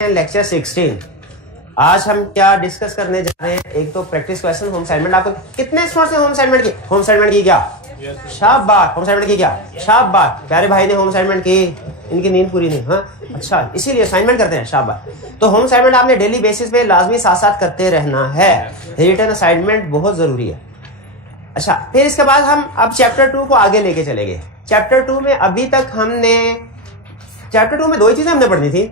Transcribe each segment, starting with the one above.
Lecture 16। आज हम क्या डिस्कस करने जा रहे हैं? एक तो प्रैक्टिस क्वेश्चन, होम असाइनमेंट। आपको कितने स्टूडेंट्स ने होम असाइनमेंट की? होम असाइनमेंट की क्या? शाबाश। होम असाइनमेंट की क्या? शाबाश। प्यारे भाई ने होम असाइनमेंट की, इनकी नींद पूरी नहीं। हाँ अच्छा, इसीलिए असाइनमेंट करते हैं। शाबाश। तो होम असाइनमेंट आपने डेली बेसिस पे लाजमी साथ साथ करते रहना है। रिटन असाइनमेंट बहुत जरूरी है। अच्छा, फिर इसके बाद हम अब चैप्टर 2 को आगे लेके चले गए। चैप्टर 2 में अभी तक हमने चैप्टर 2 में दो ही चीजें हमने पढ़नी थी।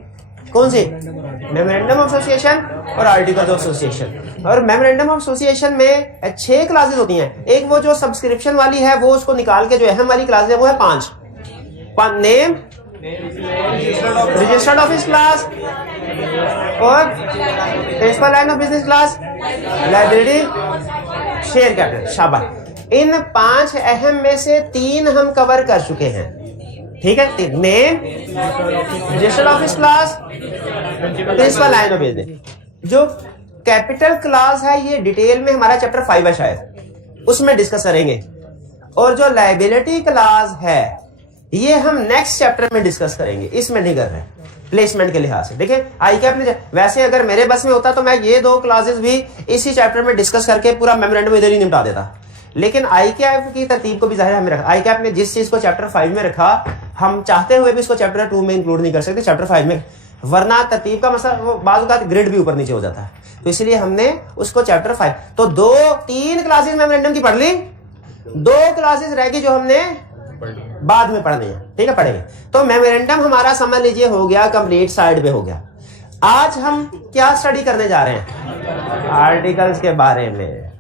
कौन सी? मेमोरेंडम ऑफ एसोसिएशन और आर्टिकल्स ऑफ एसोसिएशन। और मेमोरेंडम ऑफ एसोसिएशन में 6 क्लासेस होती हैं। एक वो जो सब्सक्रिप्शन वाली है, वो उसको निकाल के जो अहम वाली क्लास है वो है 5 नेम, रजिस्टर्ड ऑफिस क्लास और principal line of business clause, liability, share capital. शाबाश। इन 5 अहम में से 3 हम कवर कर चुके हैं। ठीक है, name, registered office clause, principal line of business. जो कैपिटल क्लास है ये डिटेल में हमारा चैप्टर 5 है शायद, उसमें डिस्कस करेंगे। और जो लायबिलिटी क्लास है ये हम नेक्स्ट चैप्टर में डिस्कस करेंगे, इसमें नहीं कर रहे प्लेसमेंट के लिहाज से। देखिए आई कैप ने, वैसे अगर मेरे बस में होता तो मैं ये 2 क्लासेस भी इसी चैप्टर में डिस्कस करके पूरा मेमोरेंडम इधर ही निपटा देता। लेकिन आई कैप की तरतीब को भी जाहिर हमें रखा। आई कैप ने जिस चीज को चैप्टर 5 में रखा, हम चाहते हुए भी इसको चैप्टर 2 में इंक्लूड नहीं कर सकते चैप्टर 5 में, वरना तरतीब का मसला वो बाज़ औक़ात ग्रेड भी ऊपर नीचे हो जाता है। तो इसलिए हमने उसको चैप्टर 5, तो 3 क्लासेस मेमोरेंडम की पढ़ ली, 2 क्लासेस रह गई जो हमने बाद में पढ़नी है। ठीक है, पढ़ेंगे। तो मेमोरेंडम हमारा समझ लीजिए हो गया कंप्लीट, साइड पे हो गया। आज हम क्या स्टडी करने जा रहे हैं? आर्टिकल्स के बारे में,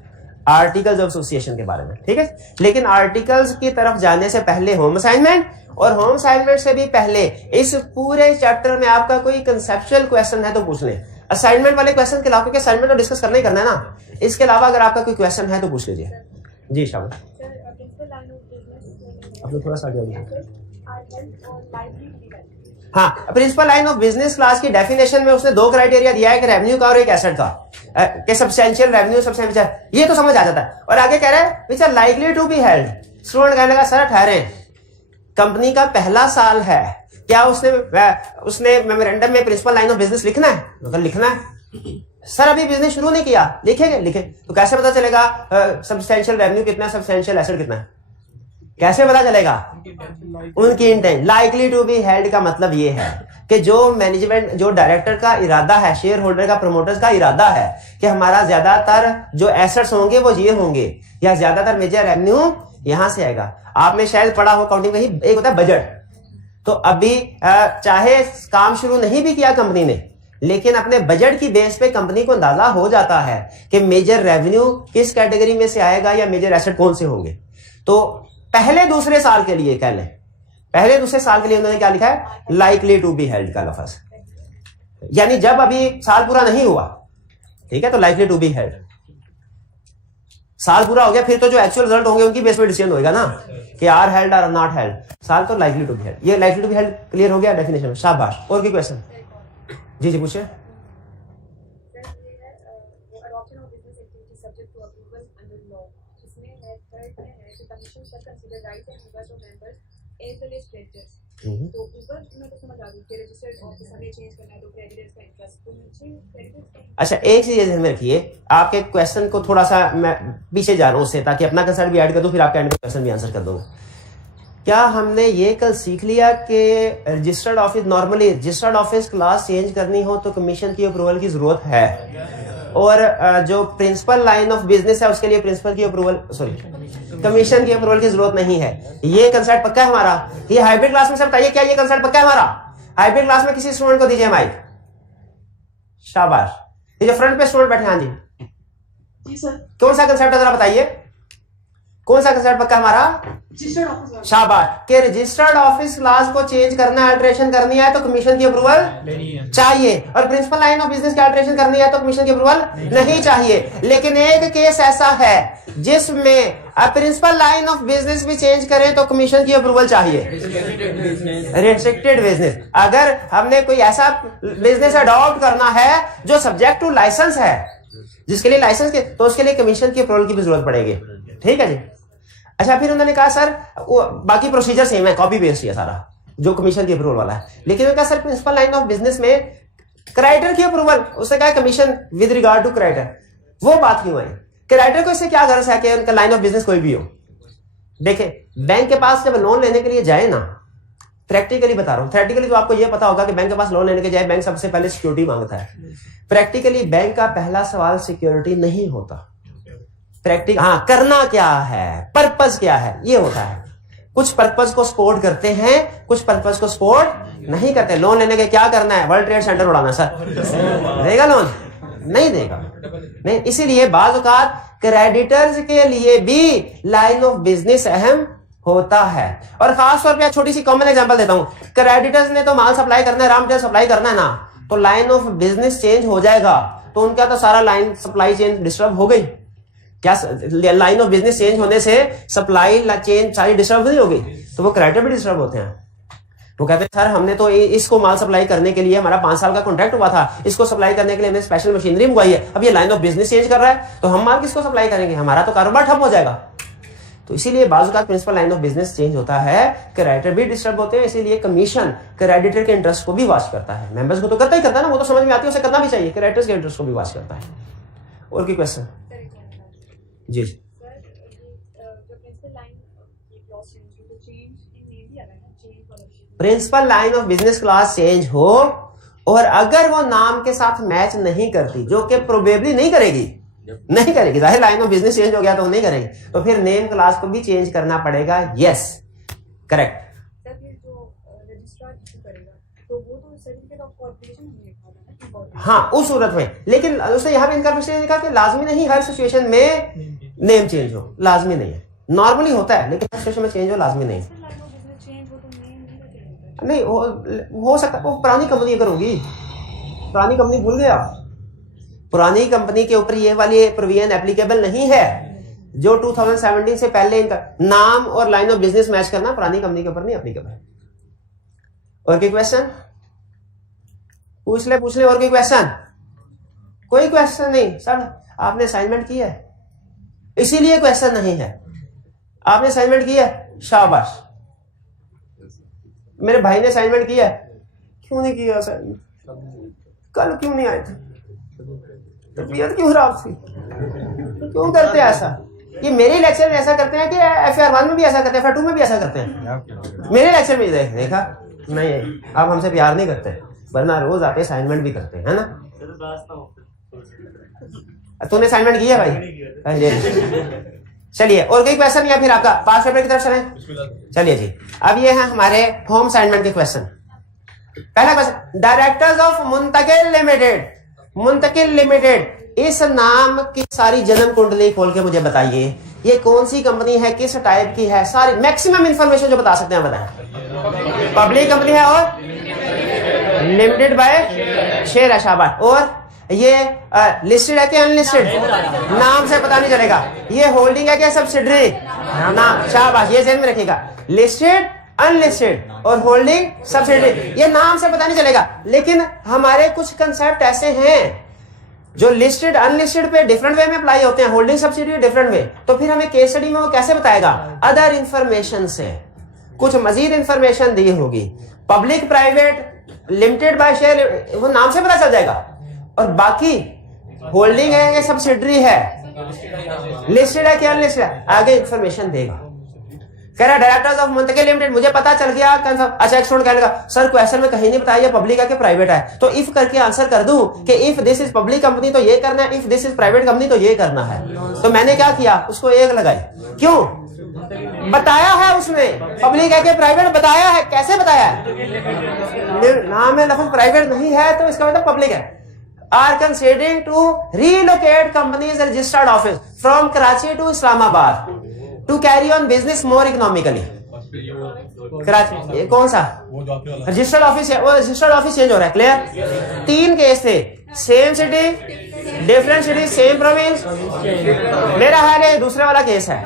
आर्टिकल्स ऑफ एसोसिएशन के बारे में। ठीक है, लेकिन आर्टिकल्स की तरफ जाने से पहले होम असाइनमेंट, और होम असाइनमेंट से भी पहले इस पूरे चैप्टर में आपका कोई कंसेप्चुअल क्वेश्चन है तो पूछ लें। असाइनमेंट वाले क्वेश्चन के अलावा, क्योंकि असाइनमेंट तो डिस्कस करना ही करना है ना, इसके अलावा अगर आपका कोई क्वेश्चन है तो पूछ लीजिए। जी शाबाश। अब थोड़ा सा हाँ, principal line of business class की डेफिनेशन में उसने 2 क्राइटेरिया दिया है, एक रेवेन्यू का और एक एसेट का। कि सब्सटेंशियल रेवेन्यू, सब्सटेंशियल, ये तो समझ आ जाता है। और आगे कह रहा है which are likely to be held. Student कहने लगा सर ठहरे, कंपनी का पहला साल है, क्या उसने मेमोरेंडम में प्रिंसिपल लाइन ऑफ बिजनेस लिखना है? मतलब लिखना है सर, अभी बिजनेस शुरू नहीं किया। लिखेंगे, लिखे तो कैसे पता चलेगा सब्सटेंशियल रेवेन्यू कितना है, सब्सटेंशियल एसेट कितना है? कैसे पता चलेगा? उनकी intent. Likely to be held का मतलब ये है कि जो मैनेजमेंट, जो डायरेक्टर का इरादा है, शेयर होल्डर का, प्रमोटर्स का इरादा है कि हमारा ज्यादातर जो एसेट्स होंगे वो ये होंगे, या ज्यादातर मेजर रेवेन्यू यहां से आएगा। आपने शायद पढ़ा हो अकाउंटिंग में ही एक होता है बजट। तो अभी चाहे काम शुरू नहीं भी किया कंपनी ने, लेकिन अपने बजट की बेस पे कंपनी को अंदाजा हो जाता है कि मेजर रेवेन्यू किस कैटेगरी में से आएगा या मेजर एसेट कौन से होंगे। तो पहले दूसरे साल के लिए कह लें, पहले दूसरे साल के लिए उन्होंने क्या लिखा है? लाइकली टू बी हेल्ड का लफ्ज, यानी जब अभी साल पूरा नहीं हुआ, ठीक है, तो लाइकली टू बी हेल्ड। साल पूरा हो गया फिर तो जो एक्चुअल रिजल्ट होंगे उनकी बेस पे डिसीजन होगा ना कि आर हेल्ड और नॉट हेल्ड। साल तो लाइकली टू बी हेल्ड, ये likely to be held clear हो गया डेफिनेशन में। शाबाश। और कोई क्वेश्चन? जी जी पूछिए। तो ऊपर मैं तो समझ आ गई कि रजिस्टर्ड ऑफिस हमें चेंज करना है तो क्रेडिटर्स का इंटरेस्ट तो नीचे क्रेडिटर्स। अच्छा, एक चीज ध्यान में रखिए, आपके क्वेश्चन को थोड़ा सा मैं पीछे जा रहा हूं उससे, ताकि अपना कंसर्न भी ऐड कर दूं, फिर आपका एंड में क्वेश्चन भी आंसर कर दूंगा। क्या हमने ये कल सीख लिया कि registered office, normally registered office class change करनी हो तो कमीशन की अप्रूवल की जरूरत है, और जो प्रिंसिपल लाइन ऑफ बिजनेस है उसके लिए प्रिंसिपल की अप्रूवल, सॉरी कमीशन की अप्रूवल की जरूरत नहीं है। ये कंसेप्ट पक्का है हमारा? ये हाइब्रिड क्लास में सब बताइए, क्या ये कंसेप्ट पक्का है हमारा? हाइब्रिड क्लास में किसी स्टूडेंट को दीजिए माइक। शाबाश। ये जो फ्रंट पे स्टूडेंट बैठे, हाँ जी सर, कौन सा कंसेप्ट है जरा बताइए, कौन सा कंसेप्ट पक्का हमारा? शाबाश। के रजिस्टर्ड ऑफिस क्लास को चेंज करना है, अल्टरेशन करनी है तो कमीशन की अप्रूवल चाहिए, और प्रिंसिपल लाइन ऑफ बिजनेस की अल्टरेशन करनी है तो कमीशन की अप्रूवल नहीं चाहिए। लेकिन एक केस ऐसा है जिसमें प्रिंसिपल लाइन ऑफ बिजनेस भी चेंज करें तो कमीशन की अप्रूवल चाहिए। रिस्ट्रिक्टेड बिजनेस, अगर हमने कोई ऐसा बिजनेस अडॉप्ट करना है जो सब्जेक्ट टू लाइसेंस है, जिसके लिए लाइसेंस के, तो उसके लिए कमीशन की अप्रूवल की भी जरूरत पड़ेगी। ठीक है जी। अच्छा, फिर उन्होंने कहा सर बाकी प्रोसीजर सेम है, कॉपी पेस्ट है सारा जो कमीशन की अप्रूवल वाला है, लेकिन उन्होंने कहा sir principal line of business में क्राइटर की अप्रूवल, उसने कहा commission with regard to creditor, वो बात क्यों आई? क्राइटर को इससे क्या गर्ज है कि उनका लाइन ऑफ बिजनेस कोई भी हो? देखिए बैंक के पास जब लोन लेने के लिए जाए ना, प्रैक्टिकली बता रहा हूं, थ्योरेटिकली तो आपको ये पता होगा कि बैंक के पास लोन लेने के जाए बैंक सबसे पहले सिक्योरिटी मांगता है। प्रैक्टिकली बैंक का पहला सवाल सिक्योरिटी नहीं होता। हाँ, करना क्या है, पर्पस क्या है, ये होता है। कुछ पर्पस को सपोर्ट करते हैं, कुछ पर्पस को सपोर्ट नहीं करते। लोन लेने के क्या करना है? वर्ल्ड ट्रेड सेंटर उड़ाना सर, देगा लोन? नहीं देगा। नहीं, इसीलिए बाज़ औक़ात क्रेडिटर्स के लिए भी लाइन ऑफ बिजनेस अहम होता है। और खास तौर पे छोटी सी कॉमन एग्जांपल देता हूं, क्रेडिटर्स ने तो माल सप्लाई करना है, रॉ मटेरियल सप्लाई करना है ना, तो लाइन ऑफ बिजनेस चेंज हो जाएगा, तो उनका तो सारा लाइन सप्लाई चेन डिस्टर्ब हो गई। क्या लाइन ऑफ बिजनेस चेंज होने से सप्लाई चेन सारी डिस्टर्ब नहीं होगी? तो वो क्रेडिटर भी डिस्टर्ब होते हैं। वो कहते हैं सर हमने तो इसको माल सप्लाई करने के लिए हमारा 5 साल का कॉन्ट्रैक्ट हुआ था, इसको सप्लाई करने के लिए हमने स्पेशल मशीनरी मंगवाई है, अब ये लाइन ऑफ बिजनेस चेंज कर रहा है तो हम माल किसको सप्लाई करेंगे? हमारा तो कारोबार ठप हो जाएगा। तो इसीलिए बाजू का principal line of business change होता है, क्रेडिटर भी डिस्टर्ब होते हैं, इसीलिए कमीशन क्रेडिटर के इंटरेस्ट को भी वॉच करता है। मेंबर्स को तो करता ही करता है ना, वो तो समझ में आती है, उसे करना भी चाहिए, क्रेडिटर्स के इंटरेस्ट को भी वॉच करता है। और कोई क्वेश्चन? जी principal line of business class change हो और अगर वो नाम के साथ मैच नहीं करती, जो कि प्रोबेबली नहीं करेगी, जाहिर लाइन ऑफ बिजनेस चेंज हो गया तो नहीं करेगी, तो फिर नेम क्लास को भी चेंज करना पड़ेगा। Yes correct. हाँ उस सूरत में, लेकिन उसने यहाँ पे इनकॉर्पोरेशन लिखा कि लाजमी नहीं हर सिचुएशन में नेम चेंज हो, लाजमी नहीं है, नॉर्मली होता है लेकिन हर सिचुएशन में चेंज हो लाजमी नहीं है। नहीं हो सकता वो पुरानी कंपनी अगर होगी, पुरानी कंपनी भूल गया, पुरानी कंपनी के ऊपर ये वाली प्रोविजन एप्लीकेबल नहीं है। जो 2017 से पहले इनका नाम और लाइन ऑफ बिजनेस मैच करना पुरानी कंपनी के ऊपर नहीं एप्लीकेबल है। और कोई क्वेश्चन? पूछ ले और कोई क्वेश्चन? कोई क्वेश्चन नहीं सर, आपने असाइनमेंट किया है इसीलिए क्वेश्चन नहीं है। आपने असाइनमेंट किया है, शाबाश। मेरे भाई ने असाइनमेंट किया है, क्यों नहीं किया असाइनमेंट? कल क्यों नहीं आए थे? तबीयत क्यों खराब थी? क्यों करते हैं ऐसा? ये मेरे लेक्चर में ऐसा करते हैं कि FR1 में भी ऐसा करते हैं, FR2 में भी ऐसा करते हैं। मेरे लेक्चर में देखा नहीं, आप हमसे प्यार नहीं करते, वरना रोज आप असाइनमेंट भी करते हैं ना। तूने असाइनमेंट किया भाई? चलिए और कोई क्वेश्चन या फिर आपका पास पेपर की तरफ चलें? चलिए जी, अब ये है हमारे होम असाइनमेंट के क्वेश्चन। पहला क्वेश्चन, डायरेक्टर्स ऑफ मुंतकिल लिमिटेड, इस नाम की सारी जन्म कुंडली खोल के मुझे बताइए, ये कौन सी कंपनी है, किस टाइप की है, सारी मैक्सिमम इंफॉर्मेशन जो बता सकते हैं बताएं। पब्लिक कंपनी है और लिमिटेड बाय शेयर है, शाबाश। और ये लिस्टेड है कि अनलिस्टेड? नाम से पता नहीं चलेगा। ये होल्डिंग है क्या सब्सिडरी? नाम, शाबाश, ये ध्यान में रखिएगा। लिस्टेड, अनलिस्टेड और होल्डिंग सब्सिडरी, ये नाम से पता नहीं चलेगा। लेकिन हमारे कुछ कंसेप्ट ऐसे हैं जो लिस्टेड अनलिस्टेड पे डिफरेंट वे में अप्लाई होते हैं, होल्डिंग सब्सिडरी डिफरेंट वे। तो फिर हमें केस स्टडी में वो कैसे बताएगा? अदर इंफॉर्मेशन से कुछ मजीद इंफॉर्मेशन दी होगी। Public, private, limited by share, वो नाम से पता चल जाएगा। और बाकी होल्डिंग है या सब्सिडरी है, लिस्टेड है क्या अनलिस्टेड है, आगे इंफॉर्मेशन देगा। कह रहा डायरेक्टर्स ऑफ मुंतकिल लिमिटेड, मुझे पता चल गया कंफर्म। अच्छा एक स्टूडेंट कहने लगा सर क्वेश्चन में कहीं नहीं बताया पब्लिक है कि प्राइवेट है, तो इफ करके आंसर कर दूं कि if this is public company तो ये करना है, if this is private company तो ये करना है। तो मैंने क्या किया, उसको एक लगाई। क्यों? बताया है उसने, पब्लिक है कि प्राइवेट बताया है। कैसे बताया है? नाम में लफ्ज प्राइवेट नहीं है तो इसका मतलब पब्लिक है। Are considering to relocate company's registered office from Karachi to Islamabad to carry on business more economically. Karachi, ये कौन सा रजिस्टर्ड ऑफिस है? वो रजिस्टर्ड ऑफिस चेंज हो रहा है। क्लियर? 3 केस थे, same city, different city, same province. मेरा हाल है दूसरे वाला केस है,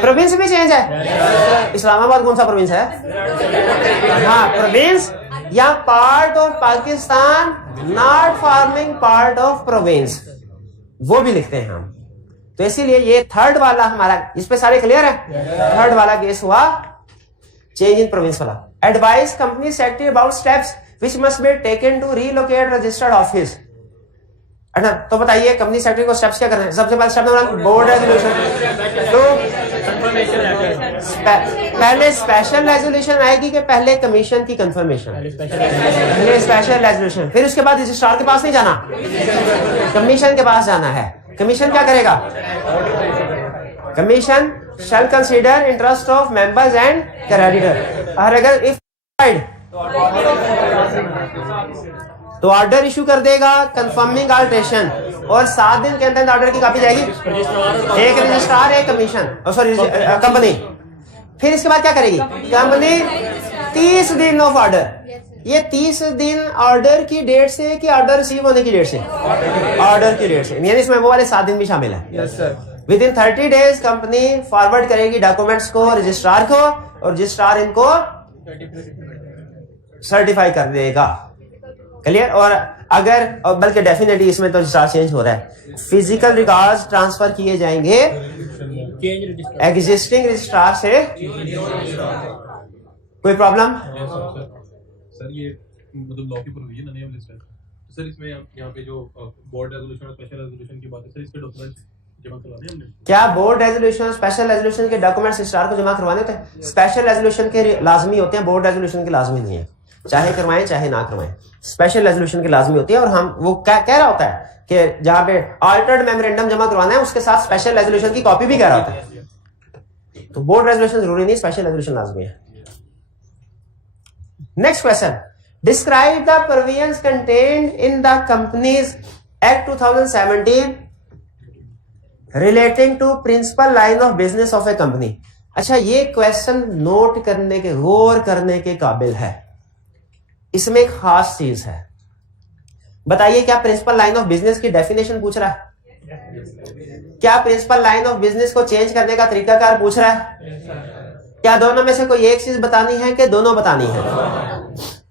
प्रोविंस भी चेंज है। इस्लामाबाद कौन सा प्रोविंस है? हाँ प्रोविंस या part of Pakistan, not forming part of province, वो भी लिखते हैं हम। तो इसीलिए ये थर्ड वाला हमारा, इस पे सारे क्लियर है। थर्ड वाला केस हुआ चेंज इन प्रोविंस वाला। Advice company secretary about steps which must be taken to relocate registered office. अच्छा, तो बताइए कंपनी सेक्रेटरी को स्टेप्स क्या करना है? सबसे पहले स्टेप नंबर 1 बोर्ड रेजोल्यूशन। तो पहले स्पेशल रेजोल्यूशन आएगी कि पहले कमीशन की कंफर्मेशन? पहले स्पेशल रेजोल्यूशन, फिर उसके बाद रजिस्ट्रार के पास नहीं जाना, कमीशन के पास जाना है। कमीशन क्या करेगा? Commission shell consider interest of members and creditor, और अगर इफ तो ऑर्डर इशू कर देगा कंफर्मिंग अल्टरेशन, और 7 दिन के अंदर ऑर्डर की कॉपी जाएगी एक रजिस्ट्रार एक कमीशन सॉरी कंपनी। फिर इसके बाद क्या करेगी कंपनी? 30 दिन ऑफ ऑर्डर। ये 30 दिन ऑर्डर की डेट से कि ऑर्डर रिसीव होने की डेट से? ऑर्डर की डेट से, यानी इसमें वो वाले 7 दिन भी शामिल है। Yes sir. With in 30 days company forward करेगी डॉक्यूमेंट्स को रजिस्ट्रार को, और रजिस्ट्रार इनको सर्टिफाई कर देगा। क्लियर? और अगर बल्कि डेफिनेटली इसमें तो रजिस्ट्रार चेंज हो रहा है, फिजिकल रिकॉर्ड्स ट्रांसफर किए जाएंगे एग्जिस्टिंग रजिस्ट्रार से। कोई प्रॉब्लम? सर ये मतलब लॉ की प्रोविजन नहीं है लिस्ट है सर, इसमें यहाँ पे जो बोर्ड रेजोल्यूशन और स्पेशल रेजोल्यूशन की बात है सर, इस पे डॉक्यूमेंट्स जमा करवाने हैं हमने। क्या बोर्ड रेजोल्यूशन स्पेशल रेजोल्यूशन के डॉक्यूमेंट्स रजिस्ट्रार को जमा करवाने होते हैं? स्पेशल रेजोल्यूशन के लाजमी होते हैं, बोर्ड रेजोल्यूशन के लाजमी नहीं है। चाहे करवाएं चाहे ना करवाएं, स्पेशल रेजोल्यूशन की लाजमी होती है। और हम वो कह रहा होता है कि जहां पे अल्टर्ड मेमोरेंडम जमा करवाना है उसके साथ स्पेशल रेजोल्यूशन की कॉपी भी कह रहा होता है। तो बोर्ड रेजोल्यूशन जरूरी नहीं, स्पेशल रेजोल्यूशन लाजमी है। Next question, describe the provisions contained in the companies act 2017 relating to principal line of business of a company. अच्छा, ये क्वेश्चन नोट करने के, गौर करने के काबिल है। इसमें एक खास चीज है। बताइए, क्या प्रिंसिपल लाइन ऑफ बिजनेस की डेफिनेशन पूछ रहा है? क्या प्रिंसिपल लाइन ऑफ बिजनेस को चेंज करने का तरीकाकार पूछ रहा है? क्या दोनों में से कोई एक चीज बतानी है कि दोनों बतानी है?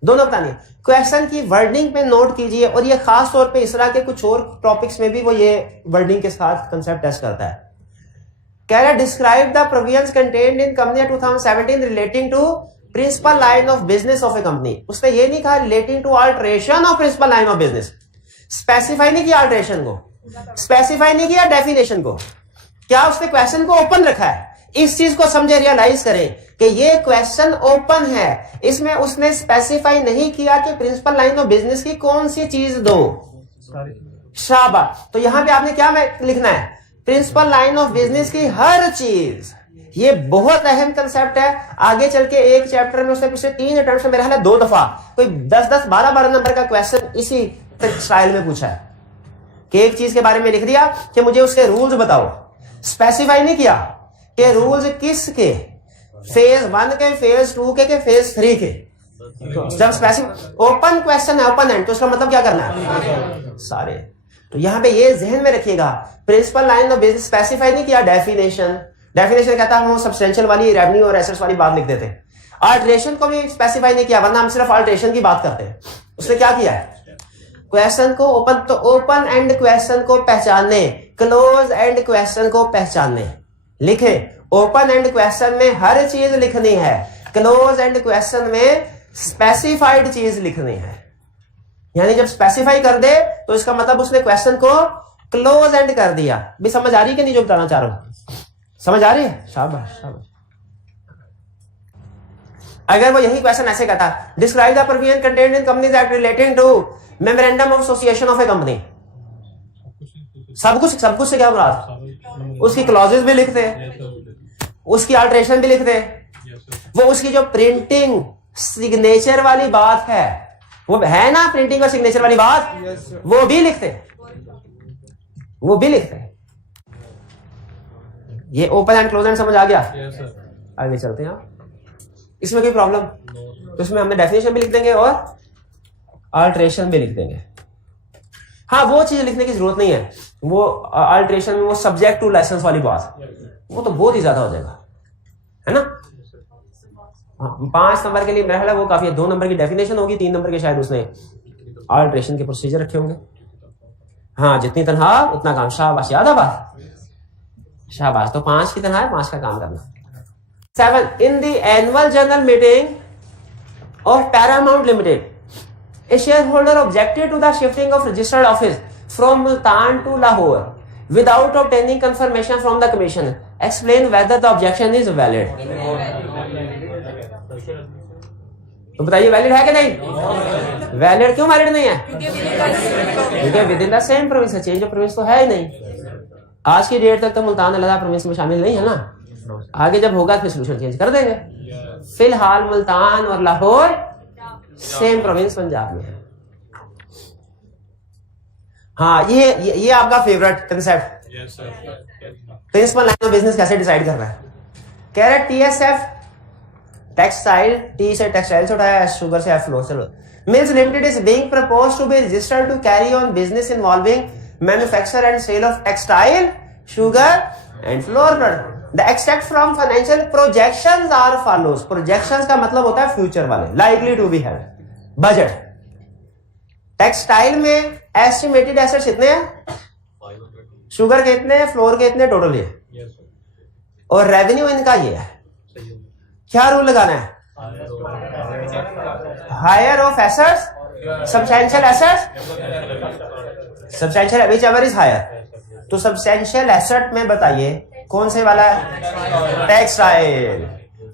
दोनों बतानी है। क्वेश्चन की वर्डिंग पे नोट कीजिए, और ये खास तौर पे इस तरह के कुछ और टॉपिक्स में भी वो ये वर्डिंग के साथ कंसेप्ट टेस्ट करता है। कह रहा है describe the provisions contained in company 2017 relating to principal line of business of a company. उसने ये नहीं कहा relating to alteration of principal line of business, specify नहीं किया अल्टरेशन को, स्पेसिफाई नहीं किया डेफिनेशन को। क्या उसने क्वेश्चन को ओपन रखा है? इस चीज को समझे, रियलाइज करें कि ये क्वेश्चन ओपन है। इसमें उसने स्पेसिफाई नहीं किया कि प्रिंसिपल लाइन ऑफ बिजनेस की कौन सी चीज दो। शाबाश। तो यहां पे आपने क्या लिखना है? प्रिंसिपल लाइन ऑफ बिजनेस की हर चीज। ये बहुत अहम कंसेप्ट है। आगे चल के एक चैप्टर में उसने पिछले 3 अटेम्प्ट में मेरा ख्याल है 2 दफा कोई 10-10, 12-12 नंबर का क्वेश्चन इसी स्टाइल में पूछा है कि एक चीज के बारे में लिख दिया कि मुझे उसके रूल्स बताओ। स्पेसिफाई नहीं किया कि रूल्स किसके, फेज 1 के, फेज 2 के फेज 3 के। जब स्पेसिफिक ओपन क्वेश्चन है, ओपन एंड, तो उसका मतलब क्या करना है? सारे। तो यहां पे ये जहन में रखिएगा, principal line of business specify नहीं किया। डेफिनेशन कहता हूं सब्सटेंशियल वाली रेवेन्यू और एसेट्स वाली बात लिख देते। अल्टरेशन को भी स्पेसिफाई नहीं किया, वरना हम सिर्फ अल्टरेशन की बात करते हैं। उसने क्या किया है? क्वेश्चन को ओपन, तो ओपन एंड क्वेश्चन को पहचानने, क्लोज एंड क्वेश्चन को पहचानने। लिखे, ओपन एंड क्वेश्चन में हर चीज लिखनी है, क्लोज एंड क्वेश्चन में स्पेसिफाइड चीज लिखनी है। यानी जब स्पेसिफाई कर दे तो इसका मतलब उसने क्वेश्चन को क्लोज एंड कर दिया। भी समझ आ रही कि नहीं जो बताना चाह रहा हूं? समझ आ रही है? शाबाश शाबाश। अगर वो यही क्वेश्चन ऐसे कहता, describe the provision contained in companies act relating to memorandum of association of a company, सब कुछ से क्या मुराद? उसकी क्लॉजेस भी लिख दे, उसकी अल्टरेशन भी लिख दे, वो उसकी जो प्रिंटिंग सिग्नेचर वाली बात है, वो है ना प्रिंटिंग और सिग्नेचर वाली बात, वो भी लिखते, वो भी लिखते। ये ओपन एंड क्लोज एंड समझ आ गया? आगे चलते हैं। इसमें कोई प्रॉब्लम? तो इसमें हमने डेफिनेशन भी लिख देंगे और अल्टरेशन भी लिख देंगे। हाँ, वो चीज लिखने की जरूरत नहीं है। वो अल्टरेशन में वो सब्जेक्ट टू लाइसेंस वाली बात, वो तो बहुत ही ज्यादा हो जाएगा, है ना? हाँ, 5 नंबर के लिए मेरा ख्याल है वो काफी है। 2 नंबर की डेफिनेशन होगी, 3 नंबर के शायद उसने अल्टरेशन के प्रोसीजर रखे होंगे। हाँ, जितनी तनख्वाह उतना काम। शाबाश, याद है बात? शाबाश। तो 5 की तनख्वाह है, 5 का काम करना। 7 in the annual general meeting of Paramount limited A shareholder objected to the shifting of registered office from Multan to Lahore without obtaining confirmation from the commission. Explain whether the objection is valid. तो बताइए valid है कि नहीं? Valid क्यों valid नहीं है? क्योंकि with in the same province है, चेंज ऑफ प्रोविंस तो है ही नहीं। आज की डेट तक तो मुल्तान अलहदा प्रोविंस में शामिल नहीं है ना, आगे जब होगा फिर सोल्यूशन चेंज कर देंगे। फिलहाल मुल्तान और लाहौर सेम प्रोविंस पंजाब में है। हाँ, ये आपका favourite concept, principal line of business कैसे डिसाइड कर रहा है? कह रहा है TSF टेक्सटाइल, टी से टेक्सटाइल से उठाया, शुगर से फ्लोर से। Mills limited is being proposed to be registered to carry on business involving manufacture and sale of textile, sugar and flour product. The extract from financial projections are follows. Projections का मतलब होता है future वाले, likely to be held, budget. Textile में estimated assets कितने हैं? Sugar के इतने, फ्लोर के इतने, टोटल ये, और रेवेन्यू इनका ये है। क्या रूल लगाना है? Higher of assets, substantial assets, substantial whichever is higher. तो सब्सटेंशियल एसेट में बताइए कौन से वाला है? टेक्सटाइल।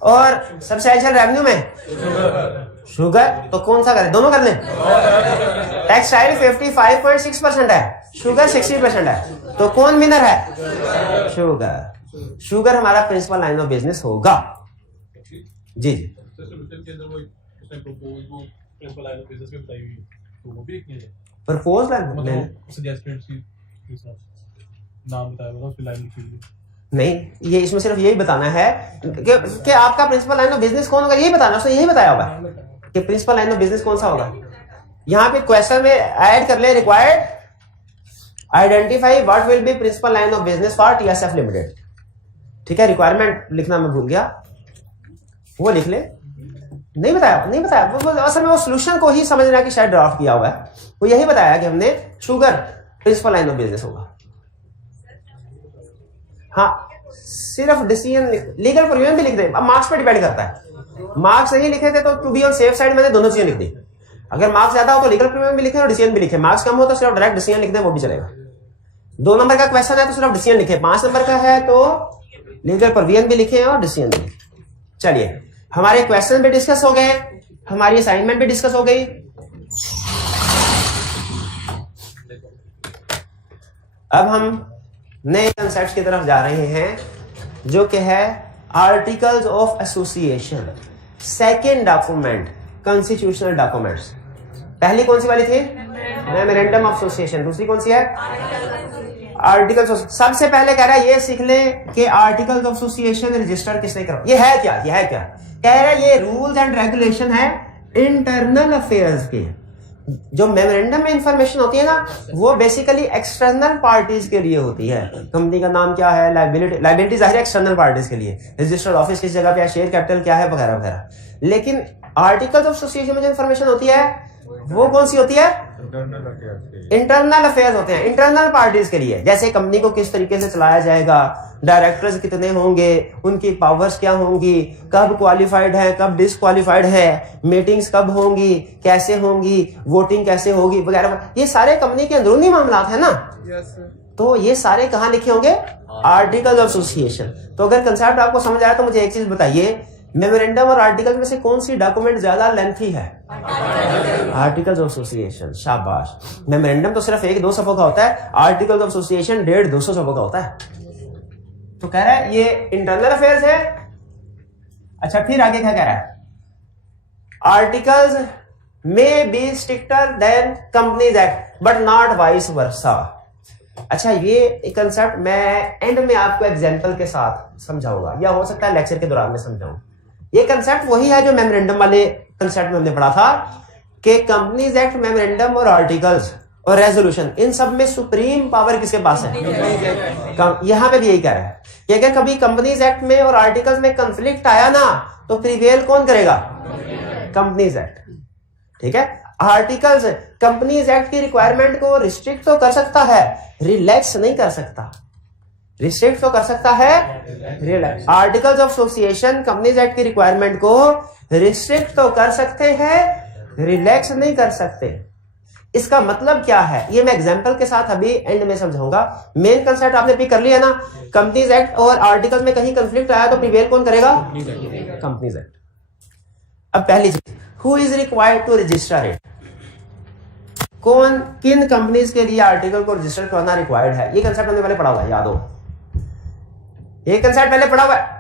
और सब्सटेंशियल रेवेन्यू में शुगर, तो कौन सा करें? दोनों कर लें। टेक्सटाइल 55.6% है, शुगर 60% है, तो कौन विनर है? शुगर। शुगर हमारा प्रिंसिपल लाइन ऑफ बिजनेस होगा। जी जी, प्रपोज नहीं, ये इसमें सिर्फ यही बताना है कि आपका प्रिंसिपल लाइन ऑफ बिजनेस कौन होगा, यही बताना। उसने यही बताया होगा कि प्रिंसिपल लाइन ऑफ बिजनेस कौन सा होगा। यहाँ पे क्वेश्चन में ऐड कर ले, required identify what will be principal line of business for TSF limited. ठीक है, रिक्वायरमेंट लिखना मैं भूल गया, वो लिख ले। नहीं बताया वो असल में वो सोल्यूशन को ही समझना कि शायद ड्राफ्ट किया हुआ है। वो यही बताया कि हमने sugar principal line of business होगा। हाँ, सिर्फ डिसीजन, लीगल प्रोविजन भी लिख दे। अब मार्क्स पे डिपेंड करता है। मार्क्स नहीं लिखे थे तो to be on safe side मैंने दोनों चीजें लिख दी। अगर मार्क्स ज्यादा हो तो लीगल प्रोविजन भी लिखे और डिसीजन भी लिखे। मार्क्स कम हो तो सिर्फ डायरेक्ट डिसीजन लिख दे, वो भी चलेगा। 2 नंबर का क्वेश्चन है तो सिर्फ डिसीजन लिखे, 5 नंबर का है तो लीगल प्रोविजन भी लिखे और डिसीजन भी लिखे। चलिए, हमारे क्वेश्चन भी डिस्कस हो गए, हमारी असाइनमेंट भी डिस्कस हो गई। अब हम नए कंसेप्ट की तरफ जा रहे हैं, जो कि है articles of association. Second document, constitutional documents. पहली कौन सी वाली थी? Memorandum of association. दूसरी कौन सी है? Articles of. सबसे पहले कह रहा है ये सीख लें कि आर्टिकल्स ऑफ एसोसिएशन रजिस्टर किसने करा। ये है क्या? कह रहा है ये रूल्स एंड रेगुलेशन है इंटरनल अफेयर्स के। जो मेमोरेंडम में इंफॉर्मेशन होती है ना, वो बेसिकली एक्सटर्नल पार्टीज के लिए होती है। कंपनी का नाम क्या है, लायबिलिटी जाहिर है एक्सटर्नल पार्टीज के लिए, रजिस्टर्ड ऑफिस किस जगह पे है, शेयर कैपिटल क्या है, वगैरह वगैरह। लेकिन आर्टिकल्स ऑफ एसोसिएशन में जो इंफॉर्मेशन होती है वो कौन सी होती है? इंटरनल अफेयर्स होते हैं, इंटरनल पार्टीज के लिए। जैसे कंपनी को किस तरीके से चलाया जाएगा, डायरेक्टर्स कितने होंगे, उनकी पावर्स क्या होंगी, कब क्वालिफाइड है, कब डिसक्वालिफाइड है, मीटिंग्स कब होंगी, कैसे होंगी, वोटिंग कैसे होगी, वगैरह। ये सारे कंपनी के अंदरूनी मामलात है ना। तो ये सारे कहाँ लिखे होंगे? Articles of association. तो अगर कंसेप्ट आपको समझ आया तो मुझे एक चीज बताइए, मेमोरेंडम और आर्टिकल में से कौन सी डॉक्यूमेंट ज्यादा लेंथी है? Articles of association. शाबाश। मेमोरेंडम तो सिर्फ 1-2 सफों का होता है, आर्टिकल्स ऑफ एसोसिएशन 150-200 सफों का होता है। तो कह रहा है ये इंटरनल अफेयर्स है। अच्छा, फिर आगे क्या कह रहा है? Articles may be stricter than companies act but not vice versa. अच्छा, ये कंसेप्ट मैं एंड में आपको एग्जांपल के साथ समझाऊंगा, या हो सकता है लेक्चर के दौरान में समझाऊं। ये कंसेप्ट वही है जो मेमोरेंडम वाले कंसेप्ट में हमने पढ़ा था कि कंपनीज एक्ट, मेमोरेंडम और आर्टिकल्स और रेजोल्यूशन, इन सब में सुप्रीम पावर किसके पास है? यहां पे भी यही कह रहा है कि अगर कभी कंपनीज एक्ट में और आर्टिकल्स में कंफ्लिक्ट आया ना तो प्रिवेल कौन करेगा? Companies act. ठीक है, आर्टिकल्स कंपनीज एक्ट की रिक्वायरमेंट को रिस्ट्रिक्ट तो कर सकता है, रिलैक्स नहीं कर सकता। रिस्ट्रिक्ट तो कर सकता है, relax. Articles of association companies act की रिक्वायरमेंट को रिस्ट्रिक्ट तो कर सकते हैं, रिलैक्स नहीं कर सकते। इसका मतलब क्या है ये मैं एग्जांपल के साथ अभी एंड में समझाऊंगा। मेन कंसेप्ट आपने पिक कर लिया ना, कंपनीज एक्ट और आर्टिकल में कहीं कंफ्लिक्ट आया तो प्रिवेल कौन करेगा? Companies act. अब पहली चीज, who is required to register it? कौन किन कंपनीज के लिए आर्टिकल को रजिस्टर करना रिक्वायर्ड है? ये कंसेप्ट हमने पहले पढ़ा हुआ है, याद हो, ये कंसेप्ट पहले पढ़ा हुआ है।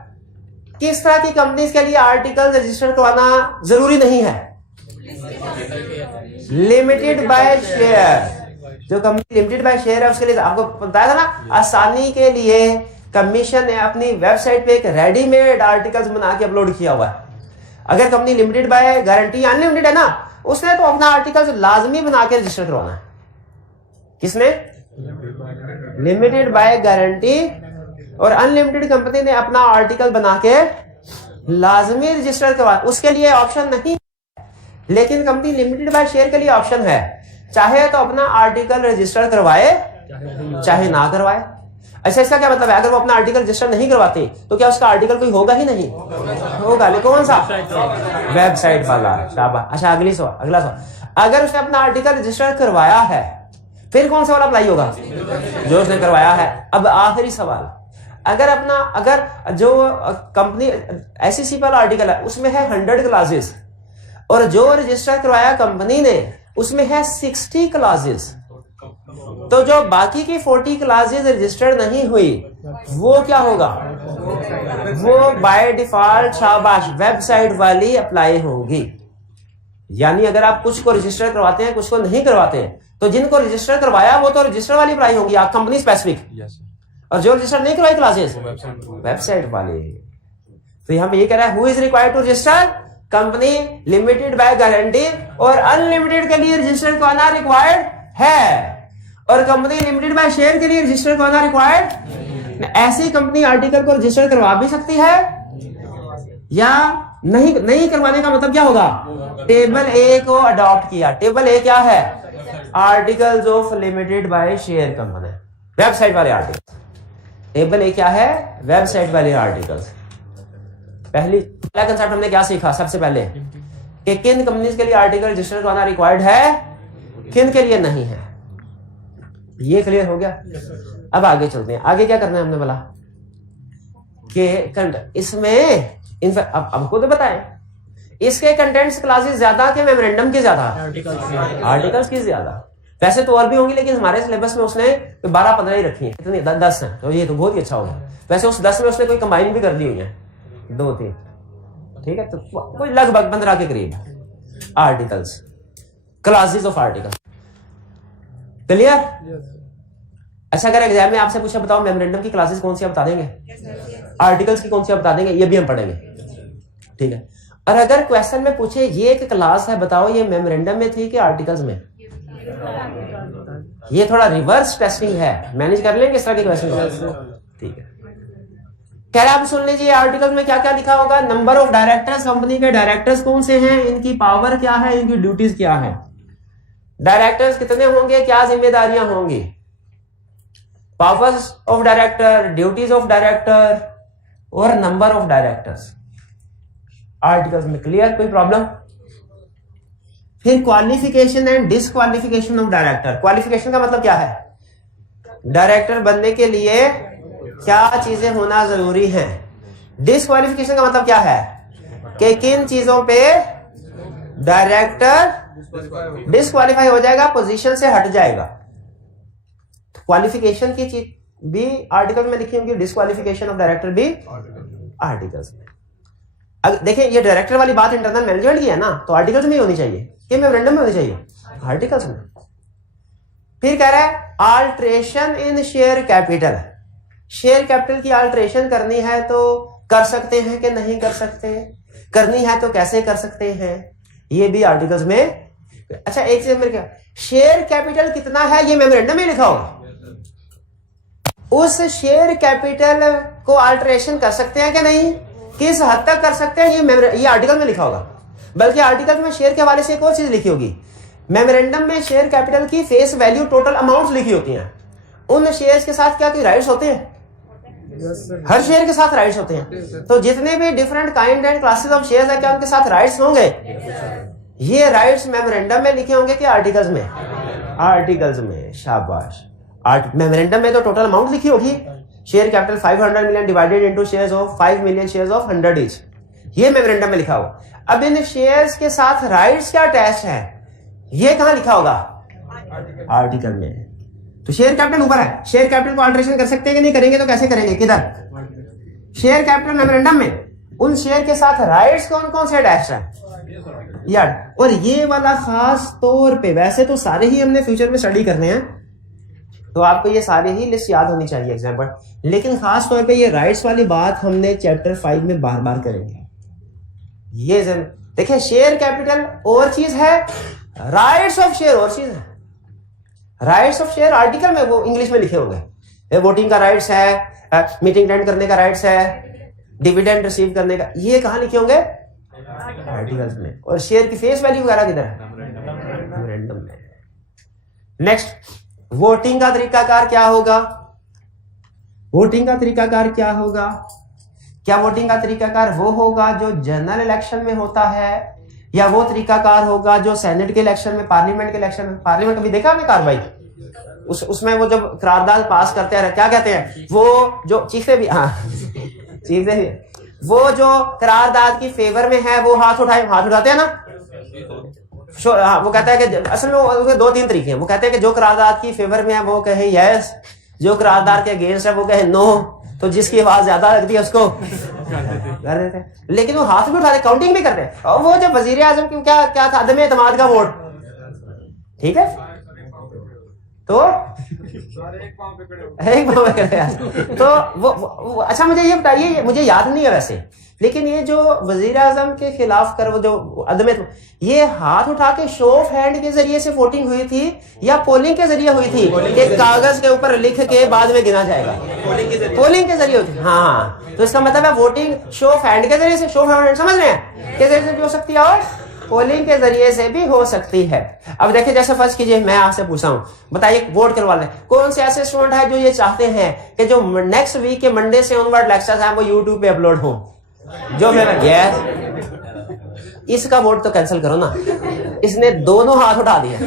किस तरह की कंपनीज के लिए आर्टिकल रजिस्टर करवाना जरूरी नहीं है? Limited by share. जो कंपनी लिमिटेड बाय शेयर है उसके लिए आपको बताया था ना, आसानी के लिए कमीशन ने अपनी वेबसाइट पे एक रेडीमेड आर्टिकल्स बना के अपलोड किया हुआ है। अगर company limited by guarantee unlimited है ना, उसने तो अपना आर्टिकल्स लाजमी बना के रजिस्टर करवाना है। किसने? लिमिटेड बाय गारंटी और अनलिमिटेड कंपनी ने अपना आर्टिकल बना के लाजमी रजिस्टर करवा, उसके लिए ऑप्शन नहीं। लेकिन कंपनी लिमिटेड बाय शेयर के लिए ऑप्शन है, चाहे तो अपना आर्टिकल रजिस्टर करवाए चाहे ना करवाए। अच्छा, इसका क्या मतलब है? अगर वो अपना आर्टिकल रजिस्टर नहीं करवाते तो क्या उसका आर्टिकल कोई होगा ही नहीं? होगा। लेकिन कौन सा? वेबसाइट वाला। शाबाश। अच्छा, अगला सवाल, अगर उसने अपना आर्टिकल रजिस्टर करवाया है फिर कौन सा वाला अप्लाई होगा? जो उसने करवाया है। अब आखिरी सवाल, अगर जो कंपनी SEC वाला आर्टिकल है उसमें है 100 क्लासेस और जो रजिस्टर करवाया कंपनी ने उसमें है 60 क्लासेस, तो जो बाकी की 40 क्लासेस रजिस्टर्ड नहीं हुई वो क्या होगा? वो बाय डिफॉल्ट, शाबाश, वेबसाइट वाली अप्लाई होगी। यानी अगर आप कुछ को रजिस्टर करवाते हैं कुछ को नहीं करवाते हैं, तो जिनको रजिस्टर करवाया वो तो रजिस्टर वाली अप्लाई होगी, आप कंपनी स्पेसिफिक, और जो रजिस्टर नहीं करवाई क्लासेस वेबसाइट वाले। तो यहां पे ये कह रहा है who is required to register? Company limited by guarantee और अनलिमिटेड के लिए रजिस्टर करवाना रिक्वायर्ड है, और कंपनी लिमिटेड बाय शेयर के लिए रजिस्टर करवाना रिक्वायर्ड। ऐसी कंपनी आर्टिकल को रजिस्टर करवा भी सकती है या नहीं करवाने का मतलब क्या होगा? टेबल ए को अडॉप्ट किया। टेबल ए क्या है? Articles of limited by share company, website वाले आर्टिकल। टेबल ए क्या है? वेबसाइट वाले आर्टिकल्स। पहला कंसेप्ट हमने क्या सीखा? सबसे पहले कि किन कंपनीज के लिए आर्टिकल रजिस्टर करना रिक्वायर्ड है, किन के लिए नहीं है। ये क्लियर हो गया। अब आगे चलते हैं। आगे क्या करना है हमने बोला कि इसमें अब खुद बताएं, इसके कंटेंट्स क्लासेस ज्यादा के मेमोरेंडम के ज्यादा? आर्टिकल्स की ज्यादा। वैसे तो और भी होंगी लेकिन हमारे सिलेबस में उसने 12-15 ही रखी है, इतनी 10 है, तो ये तो बहुत ही अच्छा होगा। वैसे उस 10 में उसने कोई कंबाइन भी कर दी हुई है, 2-3, ठीक है, तो कोई लगभग 15 के करीब articles, classes of article. Clear? अच्छा, अगर एग्जाम में आपसे पूछा बताओ मेमोरेंडम की क्लासेस कौन सी, आप बता देंगे? आर्टिकल्स की कौन सी आप बता देंगे? ये भी हम पढ़ेंगे, ठीक है। और अगर क्वेश्चन में पूछे ये एक क्लास है, बताओ ये मेमोरेंडम में थी कि आर्टिकल्स में? ये थोड़ा रिवर्स टेस्टिंग है, मैनेज कर लेंगे इस तरह के क्वेश्चन, ठीक है। कह रहे आप सुन लीजिए आर्टिकल में क्या क्या लिखा होगा। नंबर ऑफ डायरेक्टर्स, कंपनी के डायरेक्टर्स कौन से हैं, इनकी पावर क्या है, इनकी ड्यूटीज क्या है, डायरेक्टर्स कितने होंगे, क्या जिम्मेदारियां होंगी, powers of director, duties of director और नंबर ऑफ डायरेक्टर्स आर्टिकल्स में। क्लियर? कोई प्रॉब्लम? फिर qualification and disqualification of director. Qualification का मतलब क्या है? डायरेक्टर बनने के लिए क्या चीजें होना जरूरी हैं। डिसक्वालिफिकेशन का मतलब क्या है कि किन चीजों पे डायरेक्टर डिसक्वालीफाई हो जाएगा, पोजीशन से हट जाएगा। क्वालिफिकेशन की चीज भी आर्टिकल में लिखी होगी, डिसक्वालिफिकेशन ऑफ डायरेक्टर भी आर्टिकल्स में। देखिए ये डायरेक्टर वाली बात इंटरनल मैनेजमेंट की है ना, तो आर्टिकल्स में ही होनी चाहिए कि मेमोरेंडम में होनी चाहिए? आर्टिकल्स में। फिर कह रहा है आल्ट्रेशन इन शेयर कैपिटल। शेयर कैपिटल की आल्ट्रेशन करनी है तो कर सकते हैं कि नहीं कर सकते, करनी है तो कैसे कर सकते हैं, ये भी आर्टिकल्स में। अच्छा एक चीज मेरे क्या, शेयर कैपिटल कितना है ये मेमोरेंडम में लिखा होगा, उस शेयर कैपिटल को अल्टरेशन कर सकते हैं कि नहीं, किस हद तक कर सकते हैं, ये आर्टिकल में लिखा होगा। बल्कि आर्टिकल में शेयर के हवाले से एक और चीज लिखी होगी, मेमोरेंडम में शेयर कैपिटल की फेस वैल्यू टोटल अमाउंट्स लिखी होती हैं। उन शेयर्स के साथ क्या कोई राइट्स होते हैं? हर शेयर के साथ राइट्स होते हैं। तो जितने भी different kind and classes of shares है क्या उनके साथ राइट्स होंगे? ये राइट्स मेमोरेंडम में लिखे होंगे कि आर्टिकल्स में? आर्टिकल्स में, शाबाश। मेमोरेंडम में तो टोटल अमाउंट लिखी होगी, share capital 500 million divided into shares of 5 million shares of 100 each, ये मेमोरेंडम में लिखा हो। अब इन शेयर्स के साथ राइट्स क्या अटैच है, ये कहां लिखा होगा? आर्टिकल में। तो शेयर कैपिटल ऊपर है, शेयर कैपिटल को अल्टरेशन कर सकते हैं कि नहीं करेंगे? तो कैसे करेंगे? किधर? शेयर कैपिटल मेमोरेंडम में। उन शेयर के साथ राइट्स कौन कौन से अटैच है यार? और ये वाला खास तौर पे, वैसे तो सारे ही हमने फ्यूचर में स्टडी करने हैं, तो आपको ये सारे ही लिस्ट याद होनी चाहिए एग्जाम्पल, लेकिन खास तौर पे ये राइट्स वाली बात हमने चैप्टर 5 में बार बार करेंगे। ये देखिए, शेयर कैपिटल और चीज है, राइट्स ऑफ शेयर और चीज है। राइट्स ऑफ शेयर आर्टिकल में वो इंग्लिश में लिखे होंगे, वोटिंग का राइट्स है, मीटिंग अटेंड करने का राइट्स है, डिविडेंड रिसीव करने का, ये कहां लिखे होंगे? आर्टिकल्स में। और शेयर की फेस वैल्यू वगैरह किधर है? मेमोरेंडम में। नेक्स्ट, वोटिंग का तरीकाकार क्या होगा? वोटिंग का तरीकाकार क्या होगा? क्या वोटिंग का तरीकाकार वो होगा जो जनरल इलेक्शन में होता है, या वो तरीकाकार होगा जो सेनेट के इलेक्शन में, पार्लियामेंट के इलेक्शन में? पार्लियामेंट कभी देखा आपने कार्रवाई? उसमें वो जब करारदाद पास करते हैं, क्या कहते हैं वो जो चीफे भी, हाँ चीफे भी, वो जो करारदाद की फेवर में है वो हाथ उठाते हैं ना। वो कहता है कि असल में उसके 2-3 तरीके हैं। वो कहते हैं कि जो करारदाद की फेवर में है वो कहे यस, जो करारदाद के अगेंस्ट है वो कहे नो, तो जिसकी आवाज ज्यादा लगती है उसको कर देते हैं। लेकिन वो हाथ भी उठाते, काउंटिंग भी करते हैं। और वो जब वजीर आजम की क्या था, अदम एतमाद का वोट, ठीक है, तो एक पांव पे खड़े तो वो अच्छा, मुझे ये बताइए, मुझे याद नहीं है वैसे, लेकिन ये जो वजीर आजम के खिलाफ कर वो जो अदम, ये हाथ उठा के शो ऑफ हैंड के जरिए से वोटिंग हुई थी या पोलिंग के जरिए हुई थी? कि कागज के ऊपर लिख के बाद में गिना जाएगा? पोलिंग के जरिए हुई थी। हाँ, तो इसका मतलब है वोटिंग शो ऑफ हैंड के जरिए से, शो ऑफ हैंड समझ रहे हैं, के जरिए से भी हो सकती है और पोलिंग के जरिए से भी हो सकती है। अब देखिए, जैसे फर्ज कीजिए मैं आपसे पूछा हूं, बताइए वोट करवा लें, कौन से ऐसे स्टूडेंट है जो ये चाहते हैं कि जो नेक्स्ट वीक के मंडे से ऑनवर्ड लेक्चर्स हैं वो यूट्यूब पे अपलोड हो? जो मेरा यस, इसका वोट तो कैंसिल करो ना, इसने दोनों हाथ उठा दिए,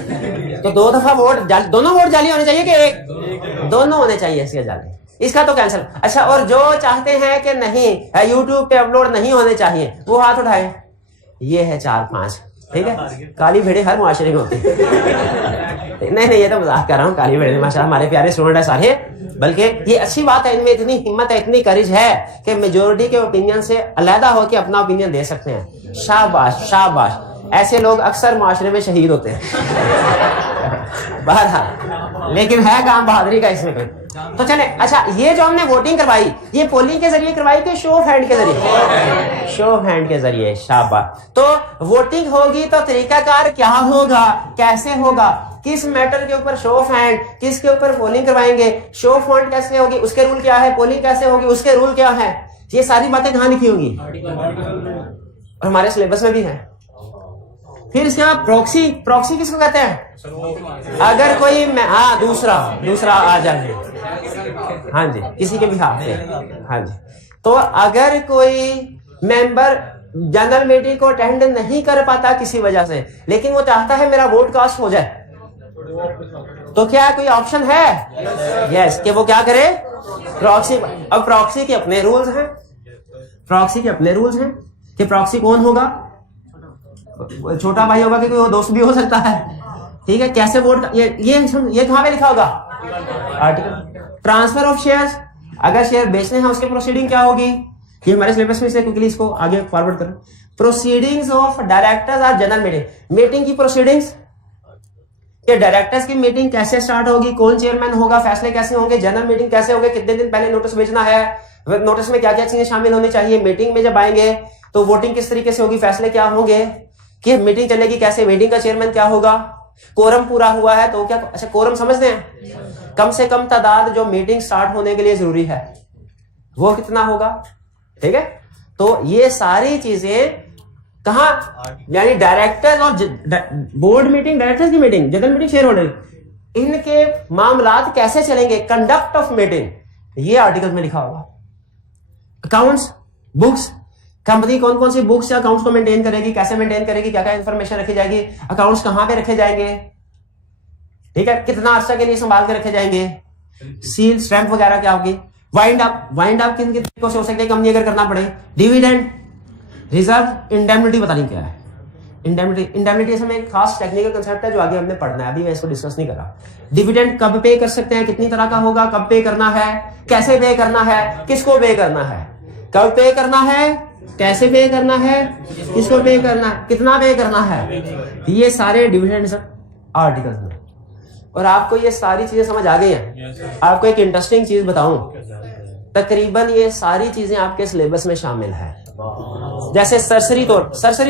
तो 2 दफा वोट, दोनों वोट जाली होने चाहिए कि एक? दोनों होने चाहिए इसके जाली, इसका तो कैंसिल। अच्छा, और जो चाहते हैं कि नहीं यूट्यूब पे अपलोड नहीं होने चाहिए, वो हाथ उठाए। ये है 4-5, ठीक है। काली भेड़े हर मुआशरे में होती है। नहीं, ये तो मजाक कर रहा हूँ, काली भेड़े माशाल्लाह हमारे प्यारे स्टूडेंट है सारे, बल्कि ये अच्छी बात है, इनमें इतनी हिम्मत है, इतनी करेज है कि मेजोरिटी के ओपिनियन से अलहदा होकर अपना ओपिनियन दे सकते हैं। शाबाश शाबाश, ऐसे लोग अक्सर मुआशरे में शहीद होते हैं। बहरहाल, लेकिन है काम बहादुरी का इसमें कोई। तो चले, अच्छा, ये जो हमने वोटिंग करवाई, ये पोलिंग के जरिए करवाई कि शो ऑफ हैंड के जरिए? शो ऑफ हैंड के जरिए, शाबाश। तो वोटिंग होगी तो तरीकाकार क्या होगा, कैसे होगा, किस मैटर के ऊपर शो ऑफ हैंड, किसके ऊपर पोलिंग करवाएंगे, शो ऑफ हैंड कैसे होगी, उसके रूल क्या है, पोलिंग कैसे होगी, उसके रूल क्या है, ये सारी बातें कहां लिखी होंगी? और हमारे सिलेबस में भी है। फिर इसके बाद प्रॉक्सी किसको कहते हैं? अगर कोई दूसरा आ जाए, हाँ जी, किसी के भी हाथ में, हाँ जी, तो अगर कोई मेंबर जनरल मीटिंग को अटेंड नहीं कर पाता किसी वजह से, लेकिन वो चाहता है मेरा वोट कास्ट हो जाए, तो क्या कोई ऑप्शन है? यस, कि वो क्या करे? प्रॉक्सी। अब प्रॉक्सी के अपने रूल्स हैं, कि प्रॉक्सी कौन होगा? छोटा भाई होगा कि कोई वो दोस्त भी हो सकता है, ठीक है। कैसे वोट, ये कहां पे लिखा होगा? आर्टिकल। ट्रांसफर ऑफ शेयर्स, अगर शेयर बेचने हैं उसके प्रोसीडिंग क्या होगी? ये हमारे सिलेबस में से क्विकली इसको आगे फॉरवर्ड करें। प्रोसीडिंग्स ऑफ डायरेक्टर्स और जनरल मीटिंग की प्रोसीडिंग्स, ये डायरेक्टर्स की मीटिंग कैसे स्टार्ट होगी, कौन चेयरमैन होगा, फैसले कैसे होंगे, जनरल मीटिंग कैसे होगी, कितने दिन पहले नोटिस भेजना है, नोटिस में क्या क्या चीजें शामिल होनी चाहिए, मीटिंग में जब आएंगे तो वोटिंग किस तरीके से होगी, फैसले क्या होंगे, कि मीटिंग चलेगी कैसे, मीटिंग का चेयरमैन क्या होगा, कोरम पूरा हुआ है तो क्या, अच्छा कोरम समझते हैं, कम से कम तादाद जो मीटिंग स्टार्ट होने के लिए जरूरी है वो कितना होगा, ठीक है। तो ये सारी चीजें कहां, यानी डायरेक्टर और बोर्ड मीटिंग, डायरेक्टर्स की meeting, general meeting, share holder, इनके मामलात कैसे चलेंगे, कंडक्ट ऑफ मीटिंग, ये आर्टिकल में लिखा होगा। अकाउंट्स, बुक्स, कंपनी कौन कौन सी बुक्स या अकाउंट्स को मेंटेन करेगी, कैसे मेंटेन करेगी, क्या क्या इन्फॉर्मेशन रखी जाएगी, अकाउंट्स कहां पे रखे जाएंगे, ठीक है, कितना अर्सा के लिए संभाल के रखे जाएंगे, सील स्टैंप वगैरह क्या होगी, वाइंड अप किन किन तरीकों से हो सकते हैं कंपनी अगर करना पड़े, डिविडेंड, रिजर्व, इंडेमनिटी पता नहीं क्या है। इंडेमनिटी इसमें एक खास टेक्निकल कंसेप्ट है जो आगे हमने पढ़ना है, अभी मैं इसको डिस्कस नहीं कर रहा। डिविडेंड कब पे कर सकते हैं, कितनी तरह का होगा, कब पे करना है, कैसे पे करना है, किसको पे करना है, कब पे करना है, कैसे पे करना है, किसको पे करना है, कितना पे करना है, ये सारे डिविडेंड आर्टिकल्स में। और आपको ये सारी चीजें समझ आ गई हैं। आपको एक इंटरेस्टिंग चीज बताऊं, तकरीबन ये सारी चीजें आपके सिलेबस में शामिल है। जैसे सरसरी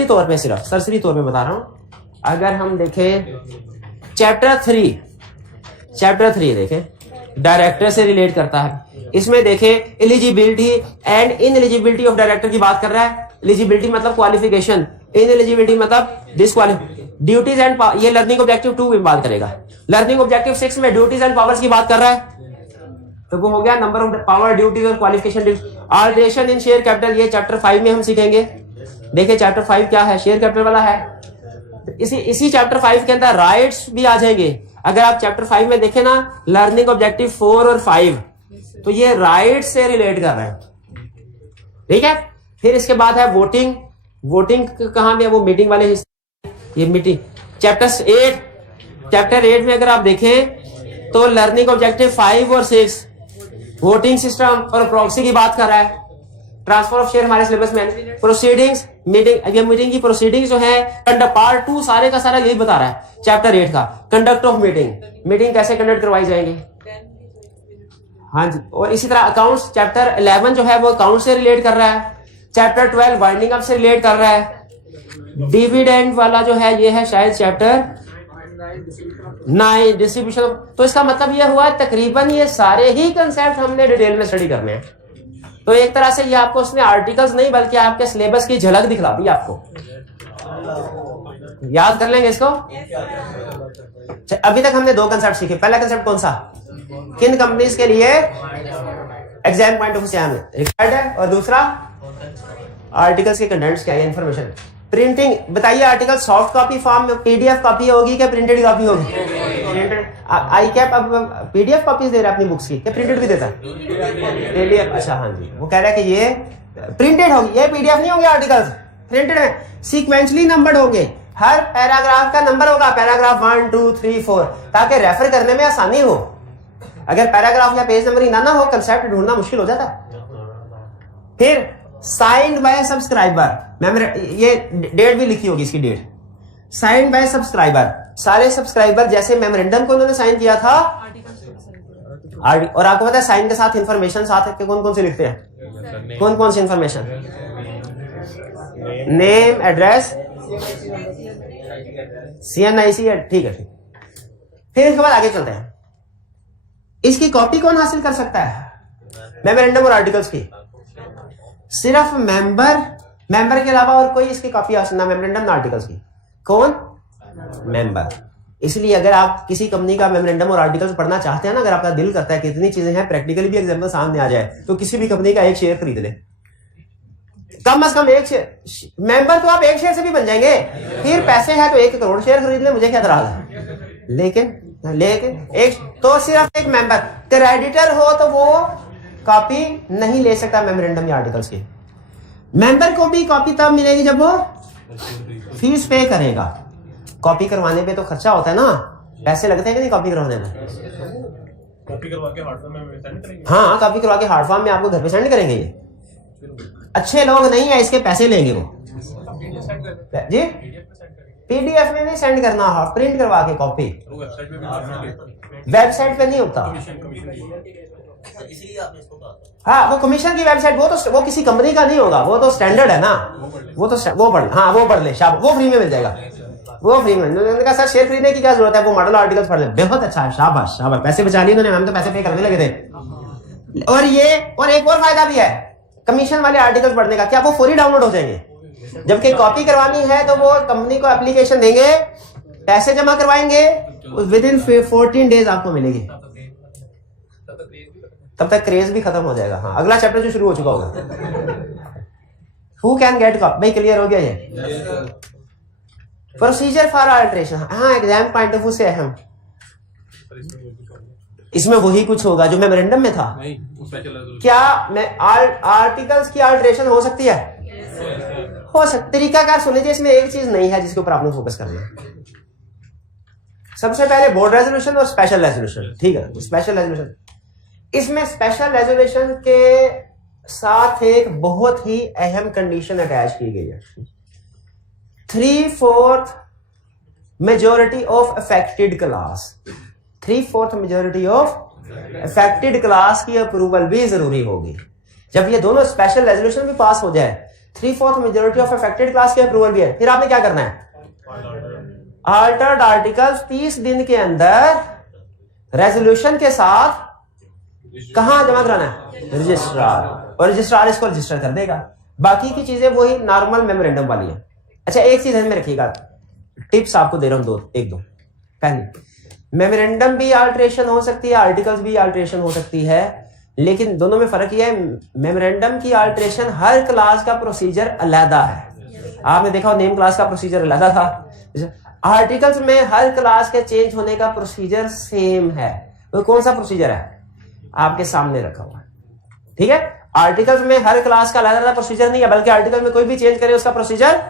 तौर पे सिर्फ सरसरी तौर पे बता रहा हूं, अगर हम देखें चैप्टर 3 देखें, डायरेक्टर से रिलेट करता है। इसमें देखें एलिजिबिलिटी एंड इनएलिजिबिलिटी ऑफ डायरेक्टर की बात कर रहा है। एलिजिबिलिटी मतलब क्वालिफिकेशन, इनएलिजिबिलिटी मतलब डिस्क्वालिफिकेशन, ड्यूटीज एंड, ये लर्निंग ऑब्जेक्टिव 2 में बात करेगा। लर्निंग ऑब्जेक्टिव 6 में ड्यूटीज एंड पावर्स की बात कर रहा है, तो वो हो गया नंबर ऑफ पावर, ड्यूटीज और qualification. Alteration in share capital, ये चैप्टर 5 में हम सीखेंगे। देखिए चैप्टर 5 क्या है, शेयर कैपिटल वाला है। इसी चैप्टर 5 के अंदर राइट्स भी आ जाएंगे। अगर आप चैप्टर 5 में देखें ना, लर्निंग ऑब्जेक्टिव 4 और 5, तो ये राइट्स से रिलेट कर रहे हैं, ठीक है। फिर इसके बाद है वोटिंग कहां पे, वो मीटिंग वाले हिस्से, ये मीटिंग। चैप्टर 8 में अगर आप देखें तो लर्निंग ऑब्जेक्टिव 5 और 6 वोटिंग सिस्टम और प्रॉक्सी की बात कर रहा है। ट्रांसफर ऑफ शेयर हमारे सिलेबस में, प्रोसीडिंग्स, मीटिंग की प्रोसीडिंग्स जो है, कंडक्ट पार्ट 2 सारे का सारा यही बता रहा है चैप्टर 8 का। कंडक्ट ऑफ मीटिंग कैसे कंडक्ट करवाई जाएंगे, हाँ जी। और इसी तरह अकाउंट्स, चैप्टर 11 जो है वो अकाउंट से रिलेट कर रहा है। चैप्टर 12 वाइंडिंग अप से रिलेट कर रहा है। डिविडेंड वाला जो है ये है शायद चैप्टर 9 डिस्ट्रीब्यूशन। तो इसका मतलब ये हुआ तकरीबन ये सारे ही कंसेप्ट हमने डिटेल में स्टडी करने हैं। तो एक तरह से ये आपको उसने आर्टिकल्स नहीं बल्कि आपके सिलेबस की झलक दिखला दी आपको। याद कर लेंगे इसको। अभी तक हमने 2 कंसेप्ट सीखे। पहला कंसेप्ट कौन सा, किन कंपनीज के लिए एग्जाम पॉइंट ऑफ व्यू से रिक्वायर्ड है, और दूसरा आर्टिकल्स के कंटेंट्स क्या है, इंफॉर्मेशन। प्रिंटिंग बताइए, आर्टिकल सॉफ्ट कॉपी फॉर्म में पीडीएफ कॉपी होगी क्या प्रिंटेड कॉपी होगी? प्रिंटेड। आई कैप अब पीडीएफ कॉपीज दे रहा है अपनी बुक्स की, क्या प्रिंटेड भी देता है? पीडीएफ। अच्छा हाँ जी, वो कह रहा है कि ये प्रिंटेड होगी, ये पीडीएफ नहीं होंगे, आर्टिकल्स प्रिंटेड है, सीक्वेंशली नंबर्ड होंगे, हर पैराग्राफ का नंबर होगा, पैराग्राफ 1 2 3 4, ताकि रेफर करने में आसानी हो। अगर पैराग्राफ या पेज नंबर ना हो, कंसेप्ट ढूंढना मुश्किल हो जाता है। फिर साइंड बाय सब्सक्राइबर, ये डेट भी लिखी होगी इसकी डेट। साइंड बाय सब्सक्राइबर, सारे सब्सक्राइबर जैसे मेमोरेंडम को उन्होंने साइन किया था। और आपको पता है साइन के साथ इंफॉर्मेशन साथ है, कौन कौन से लिखते हैं, कौन कौन सी इंफॉर्मेशन, नेम, एड्रेस, CNIC, ठीक है ठीक। फिर इसके बाद आगे चलते हैं। इसकी कॉपी कौन हासिल कर सकता है, मेमोरेंडम और आर्टिकल्स की? सिर्फ मेंबर के अलावा और कोई इसकी कॉपी हासिल ना, मेमोरेंडम ना आर्टिकल्स की। कौन? मेंबर। इसलिए अगर आप किसी कंपनी का मेमोरेंडम और आर्टिकल्स पढ़ना चाहते हैं ना, अगर आपका दिल करता है कितनी चीजें हैं, प्रैक्टिकली भी एग्जांपल सामने आ जाए, तो किसी भी कंपनी का एक शेयर खरीद ले, कम से कम एक शेयर। मेंबर तो आप एक शेयर से भी बन जाएंगे, फिर पैसे हैं तो 1 करोड़ शेयर खरीद ले, मुझे क्या एतराज है। लेकिन एक तो सिर्फ एक मेंबर, क्रेडिटर हो तो वो कॉपी नहीं ले सकता मेमोरेंडम या आर्टिकल्स की। मेंबर को भी कॉपी तब मिलेगी जब वो फीस पे करेगा। कॉपी करवाने पे तो खर्चा होता है ना, पैसे लगते हैं कि नहीं कॉपी करवाने में? कॉपी करवा के हार्ड फॉर्म में सेंड करेंगे। हाँ, कॉपी करवा के हार्ड फॉर्म में आपको घर पे सेंड करेंगे। ये अच्छे लोग नहीं है, इसके पैसे लेंगे वो जी। पीडीएफ में नहीं सेंड करना, प्रिंट करवा के कॉपी। वेबसाइट पे नहीं होता। हाँ, वो कमीशन की वेबसाइट, वो किसी कंपनी का नहीं होगा, वो तो स्टैंडर्ड है ना, वो पढ़ ले, वो फ्री में मिल जाएगा, वो फ्री में। उन्होंने कहा सर शेयर खरीदने की क्या जरूरत है, वो मॉडल आर्टिकल्स पढ़ ले। बहुत अच्छा है, शाबाश शाबाश, पैसे बचा लिए उन्होंने, हम तो पैसे पे करने लगे थे। और एक और फायदा भी है कमीशन वाले आर्टिकल्स पढ़ने का, क्या वो फौरी डाउनलोड हो जाएंगे। जबकि कॉपी करवानी है तो वो कंपनी को एप्लीकेशन देंगे, पैसे जमा करवाएंगे, विद इन 14 डेज आपको मिलेगी। तब तक क्रेज भी खत्म हो जाएगा। हाँ, अगला चैप्टर जो शुरू हो चुका होगा, हु कैन गेट कॉपी? भाई क्लियर हो गया ये? प्रोसीजर फॉर अल्ट्रेशन, हाँ एग्जाम पॉइंट ऑफ व्यू से अहम, सर इसमें कोई कुछ होगा? इसमें वही कुछ होगा जो मेमोरेंडम में था। नहीं, स्पेशल रेजोल्यूशन। क्या मैं आर्टिकल्स की अल्ट्रेशन हो सकती है? हो सकती। तरीका क्या सुन लीजिए, इसमें एक चीज नहीं है जिसके ऊपर आपने फोकस करना है। सबसे पहले बोर्ड रेजोल्यूशन और स्पेशल रेजोल्यूशन, ठीक है? स्पेशल रेजोल्यूशन, इसमें स्पेशल रेजोल्यूशन के साथ एक बहुत ही अहम कंडीशन अटैच की गई है। 3/4 majority of affected class, 3/4 majority of affected class की अप्रूवल भी जरूरी होगी। जब ये दोनों स्पेशल रेजोल्यूशन भी पास हो जाए, 3/4 मेजोरिटी ऑफ अफेक्टेड क्लास की अप्रूवल भी है, फिर आपने क्या करना है? अल्टर्ड आर्टिकल्स 30 दिन के अंदर रेजोल्यूशन के साथ कहां जमा कराना है? रजिस्ट्रार, और रजिस्ट्रार इसको रजिस्टर कर देगा। बाकी की चीजें वही नॉर्मल मेमोरेंडम वाली है। अच्छा एक चीज ध्यान में रखिएगा, टिप्स आपको दे रहा हूं एक दो। पहली, मेमोरेंडम भी अल्ट्रेशन हो सकती है, आर्टिकल्स भी अल्ट्रेशन हो सकती है, लेकिन दोनों में फर्क यह है, मेमोरेंडम की अल्ट्रेशन हर क्लास का प्रोसीजर अलग है। आपने देखा नेम क्लास का प्रोसीजर अलग था, आर्टिकल्स में हर क्लास के चेंज होने का प्रोसीजर सेम है। वो कौन सा प्रोसीजर है? आपके सामने रखा हुआ है, ठीक है? आर्टिकल्स में हर क्लास का अलग अलग प्रोसीजर नहीं है, बल्कि आर्टिकल में कोई भी चेंज करे उसका प्रोसीजर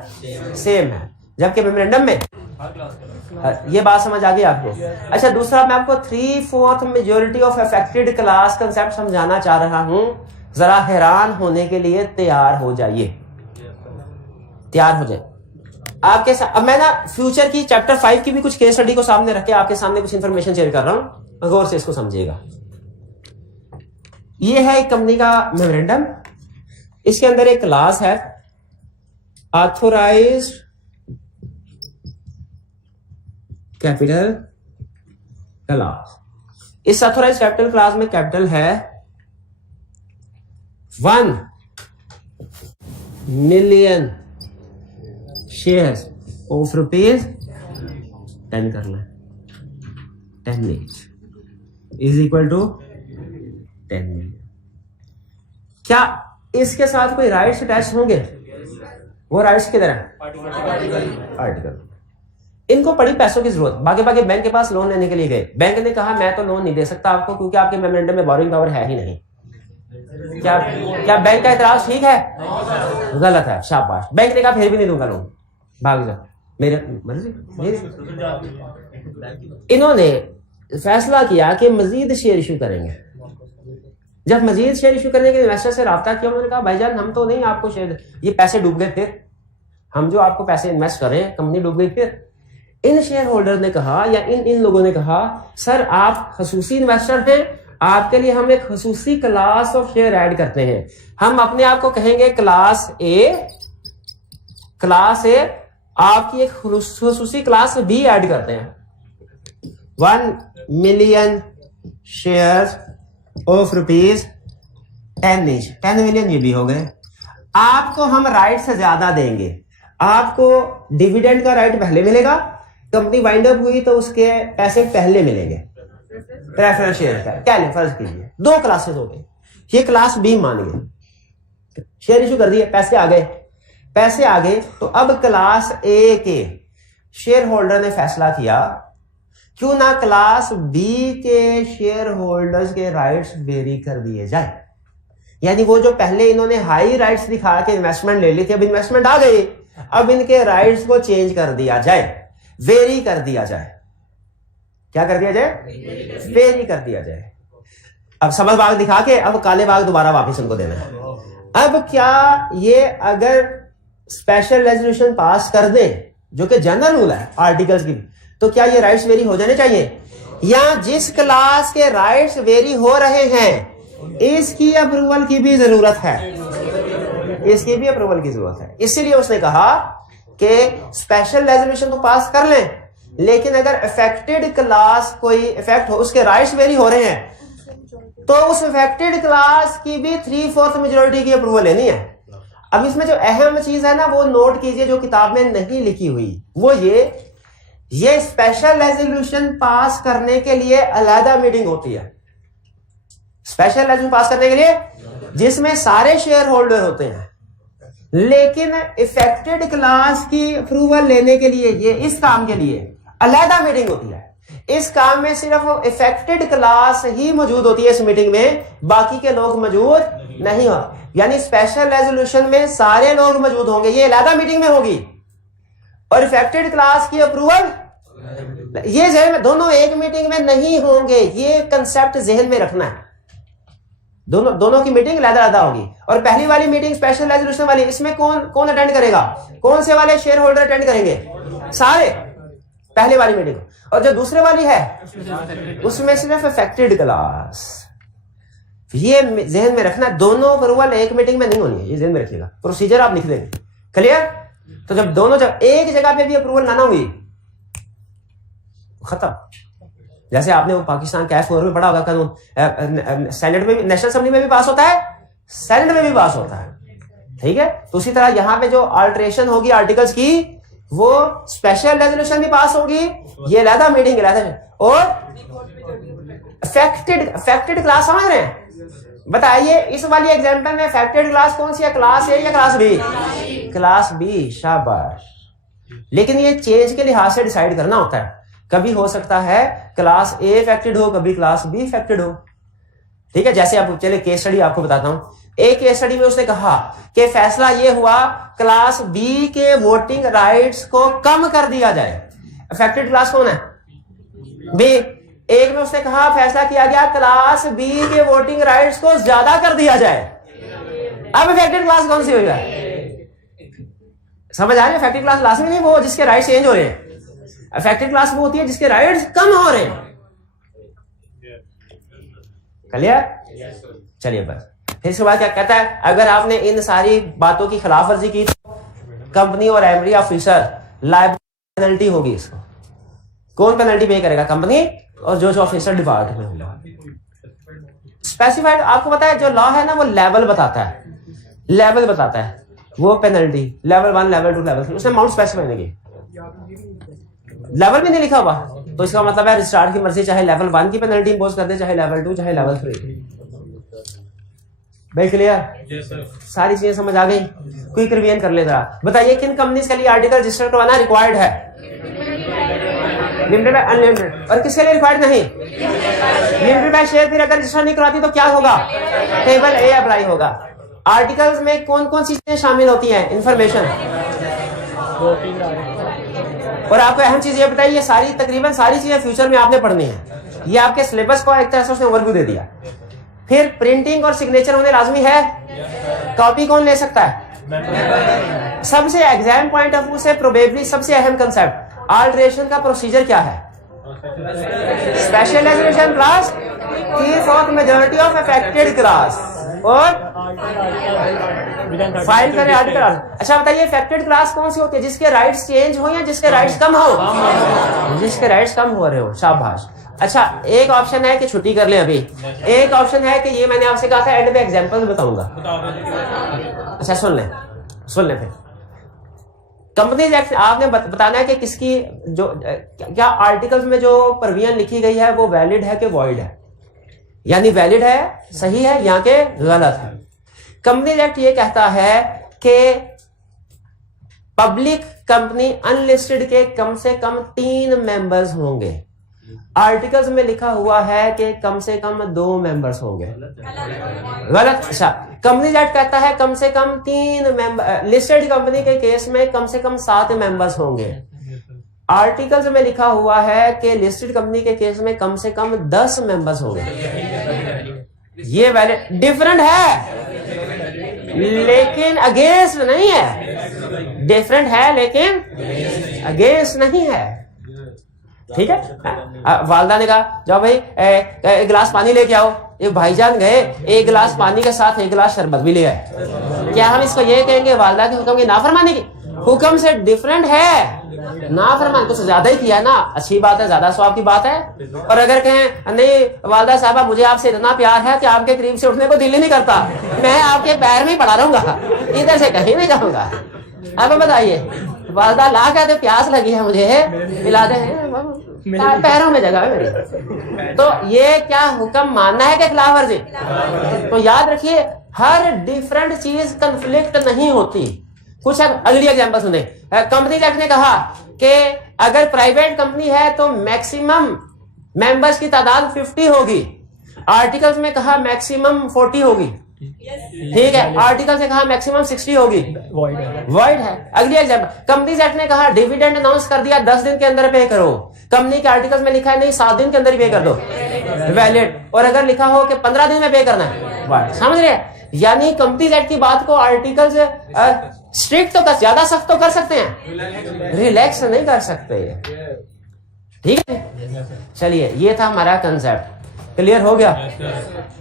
सेम है, जबकि मेमोरेंडम में ये बात समझ आ गई आपको? अच्छा दूसरा, मैं आपको 3/4 majority of affected class concept समझाना चाह रहा हूं, जरा हैरान होने के लिए तैयार हो जाइए, तैयार हो जाए आपके साथ। अब मैं ना फ्यूचर की चैप्टर 5 की भी कुछ केस स्टडी को सामने रख के आपके सामने कुछ इंफॉर्मेशन शेयर कर रहा हूं, गौर से इसको समझिएगा। ये है एक कंपनी का मेमोरेंडम, इसके अंदर एक क्लास है ऑथोराइज्ड कैपिटल क्लास। इस ऑथोराइज्ड कैपिटल क्लास में कैपिटल है 1 मिलियन शेयर्स ऑफ रुपीज 10 करना है, 10 इज इक्वल टू 10 मिलियन। क्या इसके साथ कोई राइट्स अटैच होंगे? वो राइट्स किधर है? आर्टिकल। इनको पड़ी पैसों की जरूरत, भागे भागे बैंक के पास लोन लेने के लिए गए। बैंक ने कहा मैं तो लोन नहीं दे सकता आपको, क्योंकि आपके मेमोरेंडम में बोरिंग पावर है ही नहीं। क्या बैंक का एतराज ठीक है? गलत है, शाबाश। बैंक ने कहा फिर भी नहीं दूंगा लोन, भाग जा, मेरे मर्जी। इन्होंने फैसला किया कि मजीद शेयर इशू करेंगे। जब मजीद शेयर इशू करने के इन्वेस्टर से राब्ता किया, उन्होंने कहा भाईजान हम तो नहीं आपको शेयर, ये पैसे डूब गए, फिर हम जो आपको पैसे इन्वेस्ट कर रहे हैं कंपनी डूब गई। फिर इन शेयर होल्डर ने कहा, या इन लोगों ने कहा, सर आप खसूसी इन्वेस्टर हैं, आपके लिए हम एक खसूसी क्लास ऑफ शेयर ऐड करते हैं। हम अपने आप को कहेंगे क्लास ए, आपकी एक खसूसी क्लास बी ऐड करते हैं। 1 million shares of rupees 10 each, 10 million ये भी हो गए। आपको हम राइट से ज्यादा देंगे, आपको डिविडेंड का राइट पहले मिलेगा, कंपनी वाइंड अप हुई तो उसके पैसे पहले मिलेंगे, प्रेफरेंस शेयर का। क्या ले, फर्ज कीजिए 2 क्लासेस हो गए, ये क्लास बी मान गए, शेयर इशू कर दिए, पैसे आ गए। तो अब क्लास ए के शेयर होल्डर ने फैसला किया क्यों ना क्लास बी के शेयर होल्डर्स के राइट्स वेरी कर दिए जाए। यानी वो जो पहले इन्होंने हाई राइट्स दिखा के इन्वेस्टमेंट ले ली थी, अब इन्वेस्टमेंट आ गई, अब इनके राइट्स को चेंज कर दिया जाए, वेरी कर दिया जाए। क्या कर दिया जाए? वेरी कर दिया जाए। अब सबज बाग दिखा के अब काले बाग दोबारा वापस उनको देना है। अब क्या ये अगर स्पेशल रेजोल्यूशन पास कर दे, जो कि जनरल रूल है आर्टिकल्स की, तो क्या ये राइट्स वेरी हो जाने चाहिए? या जिस क्लास के राइट्स वेरी हो रहे हैं इसकी अप्रूवल की भी जरूरत है, इसकी भी अप्रूवल की जरूरत है। इसीलिए उसने कहा कि स्पेशल रेजोल्यूशन तो पास कर लें, लेकिन अगर अफेक्टेड क्लास कोई इफेक्ट हो, उसके राइट्स वेरी हो रहे हैं, तो उस अफेक्टेड क्लास की भी 3/4 मेजोरिटी की अप्रूवल लेनी है। अब इसमें जो अहम चीज है ना, वो नोट कीजिए, जो किताब में नहीं लिखी हुई, वो ये स्पेशल रेजोल्यूशन पास करने के लिए अलग मीटिंग होती है। स्पेशल रेजोल्यूशन पास करने के लिए जिसमें सारे शेयर होल्डर होते हैं, लेकिन इफेक्टेड क्लास की अप्रूवल लेने के लिए, ये इस काम के लिए अलहदा मीटिंग होती है। इस काम में सिर्फ इफेक्टेड क्लास ही मौजूद होती है इस मीटिंग में, बाकी के लोग मौजूद नहीं हो। यानी स्पेशल रेजोल्यूशन में सारे लोग मौजूद होंगे, ये अलहदा मीटिंग में होगी, और इफेक्टेड क्लास की अप्रूवल ये जहन में, दोनों एक मीटिंग में नहीं होंगे। ये कंसेप्ट जहन में रखना है। दोनों की मीटिंग अलग-अलग होगी। और पहली वाली मीटिंग स्पेशल रेजोल्यूशन वाली, इसमें कौन अटेंड करेगा? कौन से वाले शेयर होल्डर अटेंड करेंगे? सारे, पहली वाली मीटिंग। और जो दूसरे वाली है उसमें सिर्फ इफेक्टेड क्लास। ये जहन में रखना, दोनों अप्रूवल एक मीटिंग में नहीं होनी है, ये जहन में रखिएगा। प्रोसीजर आप लिख देंगे, क्लियर? तो जब दोनों एक जगह पे भी अप्रूवल ना हुई, खत्म। जैसे आपने वो पाकिस्तान कैफ में पढ़ा होगा कानून, सेनेट में भी, नेशनल असेंबली में भी पास होता है, सेनेट में भी पास होता है, ठीक है? तो उसी तरह यहां पे जो अल्टरेशन होगी आर्टिकल्स की, वो स्पेशल रेजोल्यूशन भी पास होगी, ये अलहदा मीटिंग अलहदा। और अफेक्टेड क्लास समझ रहे हैं? बताइए इस वाली एग्जांपल में अफेक्टेड क्लास कौन सी है? क्लास ए या क्लास बी? क्लास बी, शाबाश। लेकिन ये चेंज के लिहाज से डिसाइड करना होता है। कभी हो सकता है क्लास ए इफेक्टेड हो, कभी क्लास बी इफेक्टेड हो, ठीक है? जैसे आप चले केस स्टडी आपको बताता हूं। एक केस स्टडी में उसने कहा कि फैसला ये हुआ क्लास बी के वोटिंग राइट्स को कम कर दिया जाए। अफेक्टेड क्लास कौन है? बी। एक में उसने कहा फैसला किया गया क्लास बी के वोटिंग राइट्स को ज्यादा कर दिया जाए। अब अफेक्टेड क्लास कौन सी हुई है? समझ आ रही है? अफेक्टेड क्लास लाजमी नहीं वो जिसके राइट्स चेंज हो रहे हैं। अफेक्टेड क्लास वो होती है जिसके राइट्स कम हो रहे हैं। क्लियर? चलिए बस। फिर इसके बाद क्या कहता है? अगर आपने इन सारी बातों की खिलाफवर्जी की तो कंपनी और एमरी ऑफिसर लायबिलिटी पेनल्टी होगी। इसको कौन पेनल्टी पे करेगा? कंपनी और जो ऑफिसर डिपार्टमेंट होगा। स्पेसिफाइड, आपको पता है जो लॉ है ना, वो लेवल बताता है, लेवल बताता है वो पेनल्टी, लेवल 1, लेवल 2, लेवल 3। उसने अमाउंट स्पेसिफाई नहीं की, लेवल भी नहीं लिखा हुआ। तो इसका मतलब है रजिस्ट्रार की मर्जी, चाहे लेवल 1 की पेनल्टी इंपोज कर दे, चाहे लेवल 2, चाहे लेवल 3। भाई क्लियर? सारी चीजें समझ आ गई? क्विक रिवीजन कर ले जरा। बताइए किन कंपनीज के लिए आर्टिकल रजिस्टर करवाना रिक्वायर्ड है? Limited, unlimited. और किसके लिए रिक्वायर्ड नहीं? Limited by share. फिर अगर रजिस्टर नहीं करवाती तो क्या होगा? टेबल ए अप्लाई होगा। आर्टिकल्स में कौन कौन सी चीजें शामिल होती हैं? इंफॉर्मेशन। और आपको अहम चीज ये बताइए, सारी तकरीबन सारी चीजें फ्यूचर में आपने पढ़नी है। ये आपके सिलेबस को एक तरह से उसने ओवरव्यू दे दिया। फिर प्रिंटिंग और सिग्नेचर होने लाजमी है। कॉपी कौन ले सकता है? सबसे एग्जाम पॉइंट ऑफ व्यू से प्रोबेबली सबसे अहम कंसेप्ट अल्टरेशन का प्रोसीजर क्या है? Special resolution class, 3/4 majority of affected class, और फाइल करें आर्टिकल। अच्छा बताइए अफेक्टेड क्लास कौन सी होती है? जिसके राइट्स चेंज हो या जिसके राइट्स कम हो? जिसके राइट्स कम हो रहे हो, शाबाश। अच्छा एक ऑप्शन है कि छुट्टी कर लें अभी, एक ऑप्शन है कि ये मैंने आपसे कहा था एंड में एग्जांपल बताऊंगा। अच्छा सुन लें फिर। कंपनीज एक्ट आपने बताना है कि किसकी जो क्या आर्टिकल्स में जो प्रोविजन लिखी गई है वो वैलिड है कि वॉइड है, यानी वैलिड है, सही है, यहाँ के गलत है। कंपनीज एक्ट ये कहता है कि पब्लिक कंपनी अनलिस्टेड के कम से कम 3 मेंबर्स होंगे। आर्टिकल्स में लिखा हुआ है कि कम से कम 2 मेंबर्स होंगे। गलत। अच्छा कंपनीज एक्ट कहता है कम से कम 3 मेंबर। लिस्टेड कंपनी के केस में कम से कम 7 मेंबर्स होंगे। आर्टिकल्स में लिखा हुआ है कि लिस्टेड कंपनी के केस में कम से कम 10 मेंबर्स होंगे। ये वैलिड डिफरेंट है लेकिन अगेंस्ट नहीं है। डिफरेंट है लेकिन अगेंस्ट नहीं है। ठीक है। वालदा ने कहा जाओ भाई एक गिलास पानी लेके आओ। ये भाईजान गए, एक गिलास पानी के साथ एक गिलास शरबत भी ले आए। क्या हम इसको ये कहेंगे वालदा के हुक्म की नाफरमानी की? हुक्म से डिफरेंट है। नाफरमान कुछ ज्यादा ही किया ना, अच्छी बात है, ज्यादा स्वाब की बात है। और अगर कहें नहीं वालदा साहबा मुझे आपसे इतना प्यार है कि आपके करीब से उठने को दिल ही नहीं करता, मैं आपके पैर में ही पड़ा रहूंगा, इधर से कहीं नहीं जाऊंगा। अब बताइए वालदा ला कहते प्यास लगी है मुझे, पिला दे, पैरों में जगह है मेरी। तो ये क्या हुक्म मानना है कि खिलाफ वर्जी? तो याद रखिए हर डिफरेंट चीज कंफ्लिक्ट नहीं होती। कुछ अगली एग्जांपल सुने। कंपनी एक्ट ने कहा कि अगर प्राइवेट कंपनी है तो मैक्सिमम मेंबर्स की तादाद 50 होगी। आर्टिकल्स में कहा मैक्सिमम 40 होगी, ठीक है। आर्टिकल से कहा मैक्सिमम 60 होगी, वॉइड है। अगली एग्जांपल, कंपनीज एक्ट ने कहा डिविडेंड अनाउंस कर दिया 10 दिन के अंदर पे करो। कंपनी के आर्टिकल्स में लिखा है नहीं 7 दिन के अंदर ही पे कर दो, वैलिड। और अगर लिखा हो कि 15 दिन में पे करना है, वॉइड। समझ रहे हैं? यानी कंपनीज एक्ट की बात को आर्टिकल्स स्ट्रिक्ट तो कर, ज्यादा सख्त तो कर सकते हैं, रिलैक्स नहीं कर सकते, ठीक है। चलिए, ये था हमारा कंसेप्ट, क्लियर हो गया।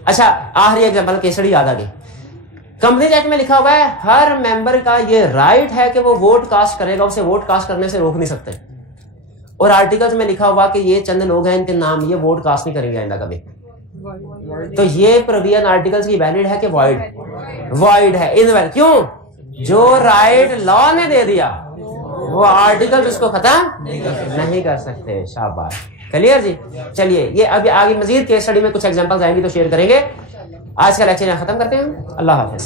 अच्छा, आखिरी एग्जांपल केसड़ी याद आ गई। कंपनीज एक्ट में लिखा हुआ है हर मेंबर का ये राइट है कि वो वोट कास्ट करेगा, उसे वोट कास्ट करने से रोक नहीं सकते। और आर्टिकल्स में लिखा हुआ कि ये चंद लोग हैं, इनके नाम, ये वोट कास्ट नहीं करेंगे आइंदा कभी। तो ये प्रोविजन आर्टिकल्स की वैलिड है कि वॉइड? वॉइड है, इनवैलिड। क्यों? जो राइट लॉ ने दे दिया वो आर्टिकल उसको खत्म नहीं कर सकते। शाबाश, क्लियर जी। चलिए, ये अभी आगे मजीद केस स्टडी में कुछ एग्जांपल्स आएंगी तो शेयर करेंगे। आज का लेक्चर यहाँ खत्म करते हैं। अल्लाह हाफिज।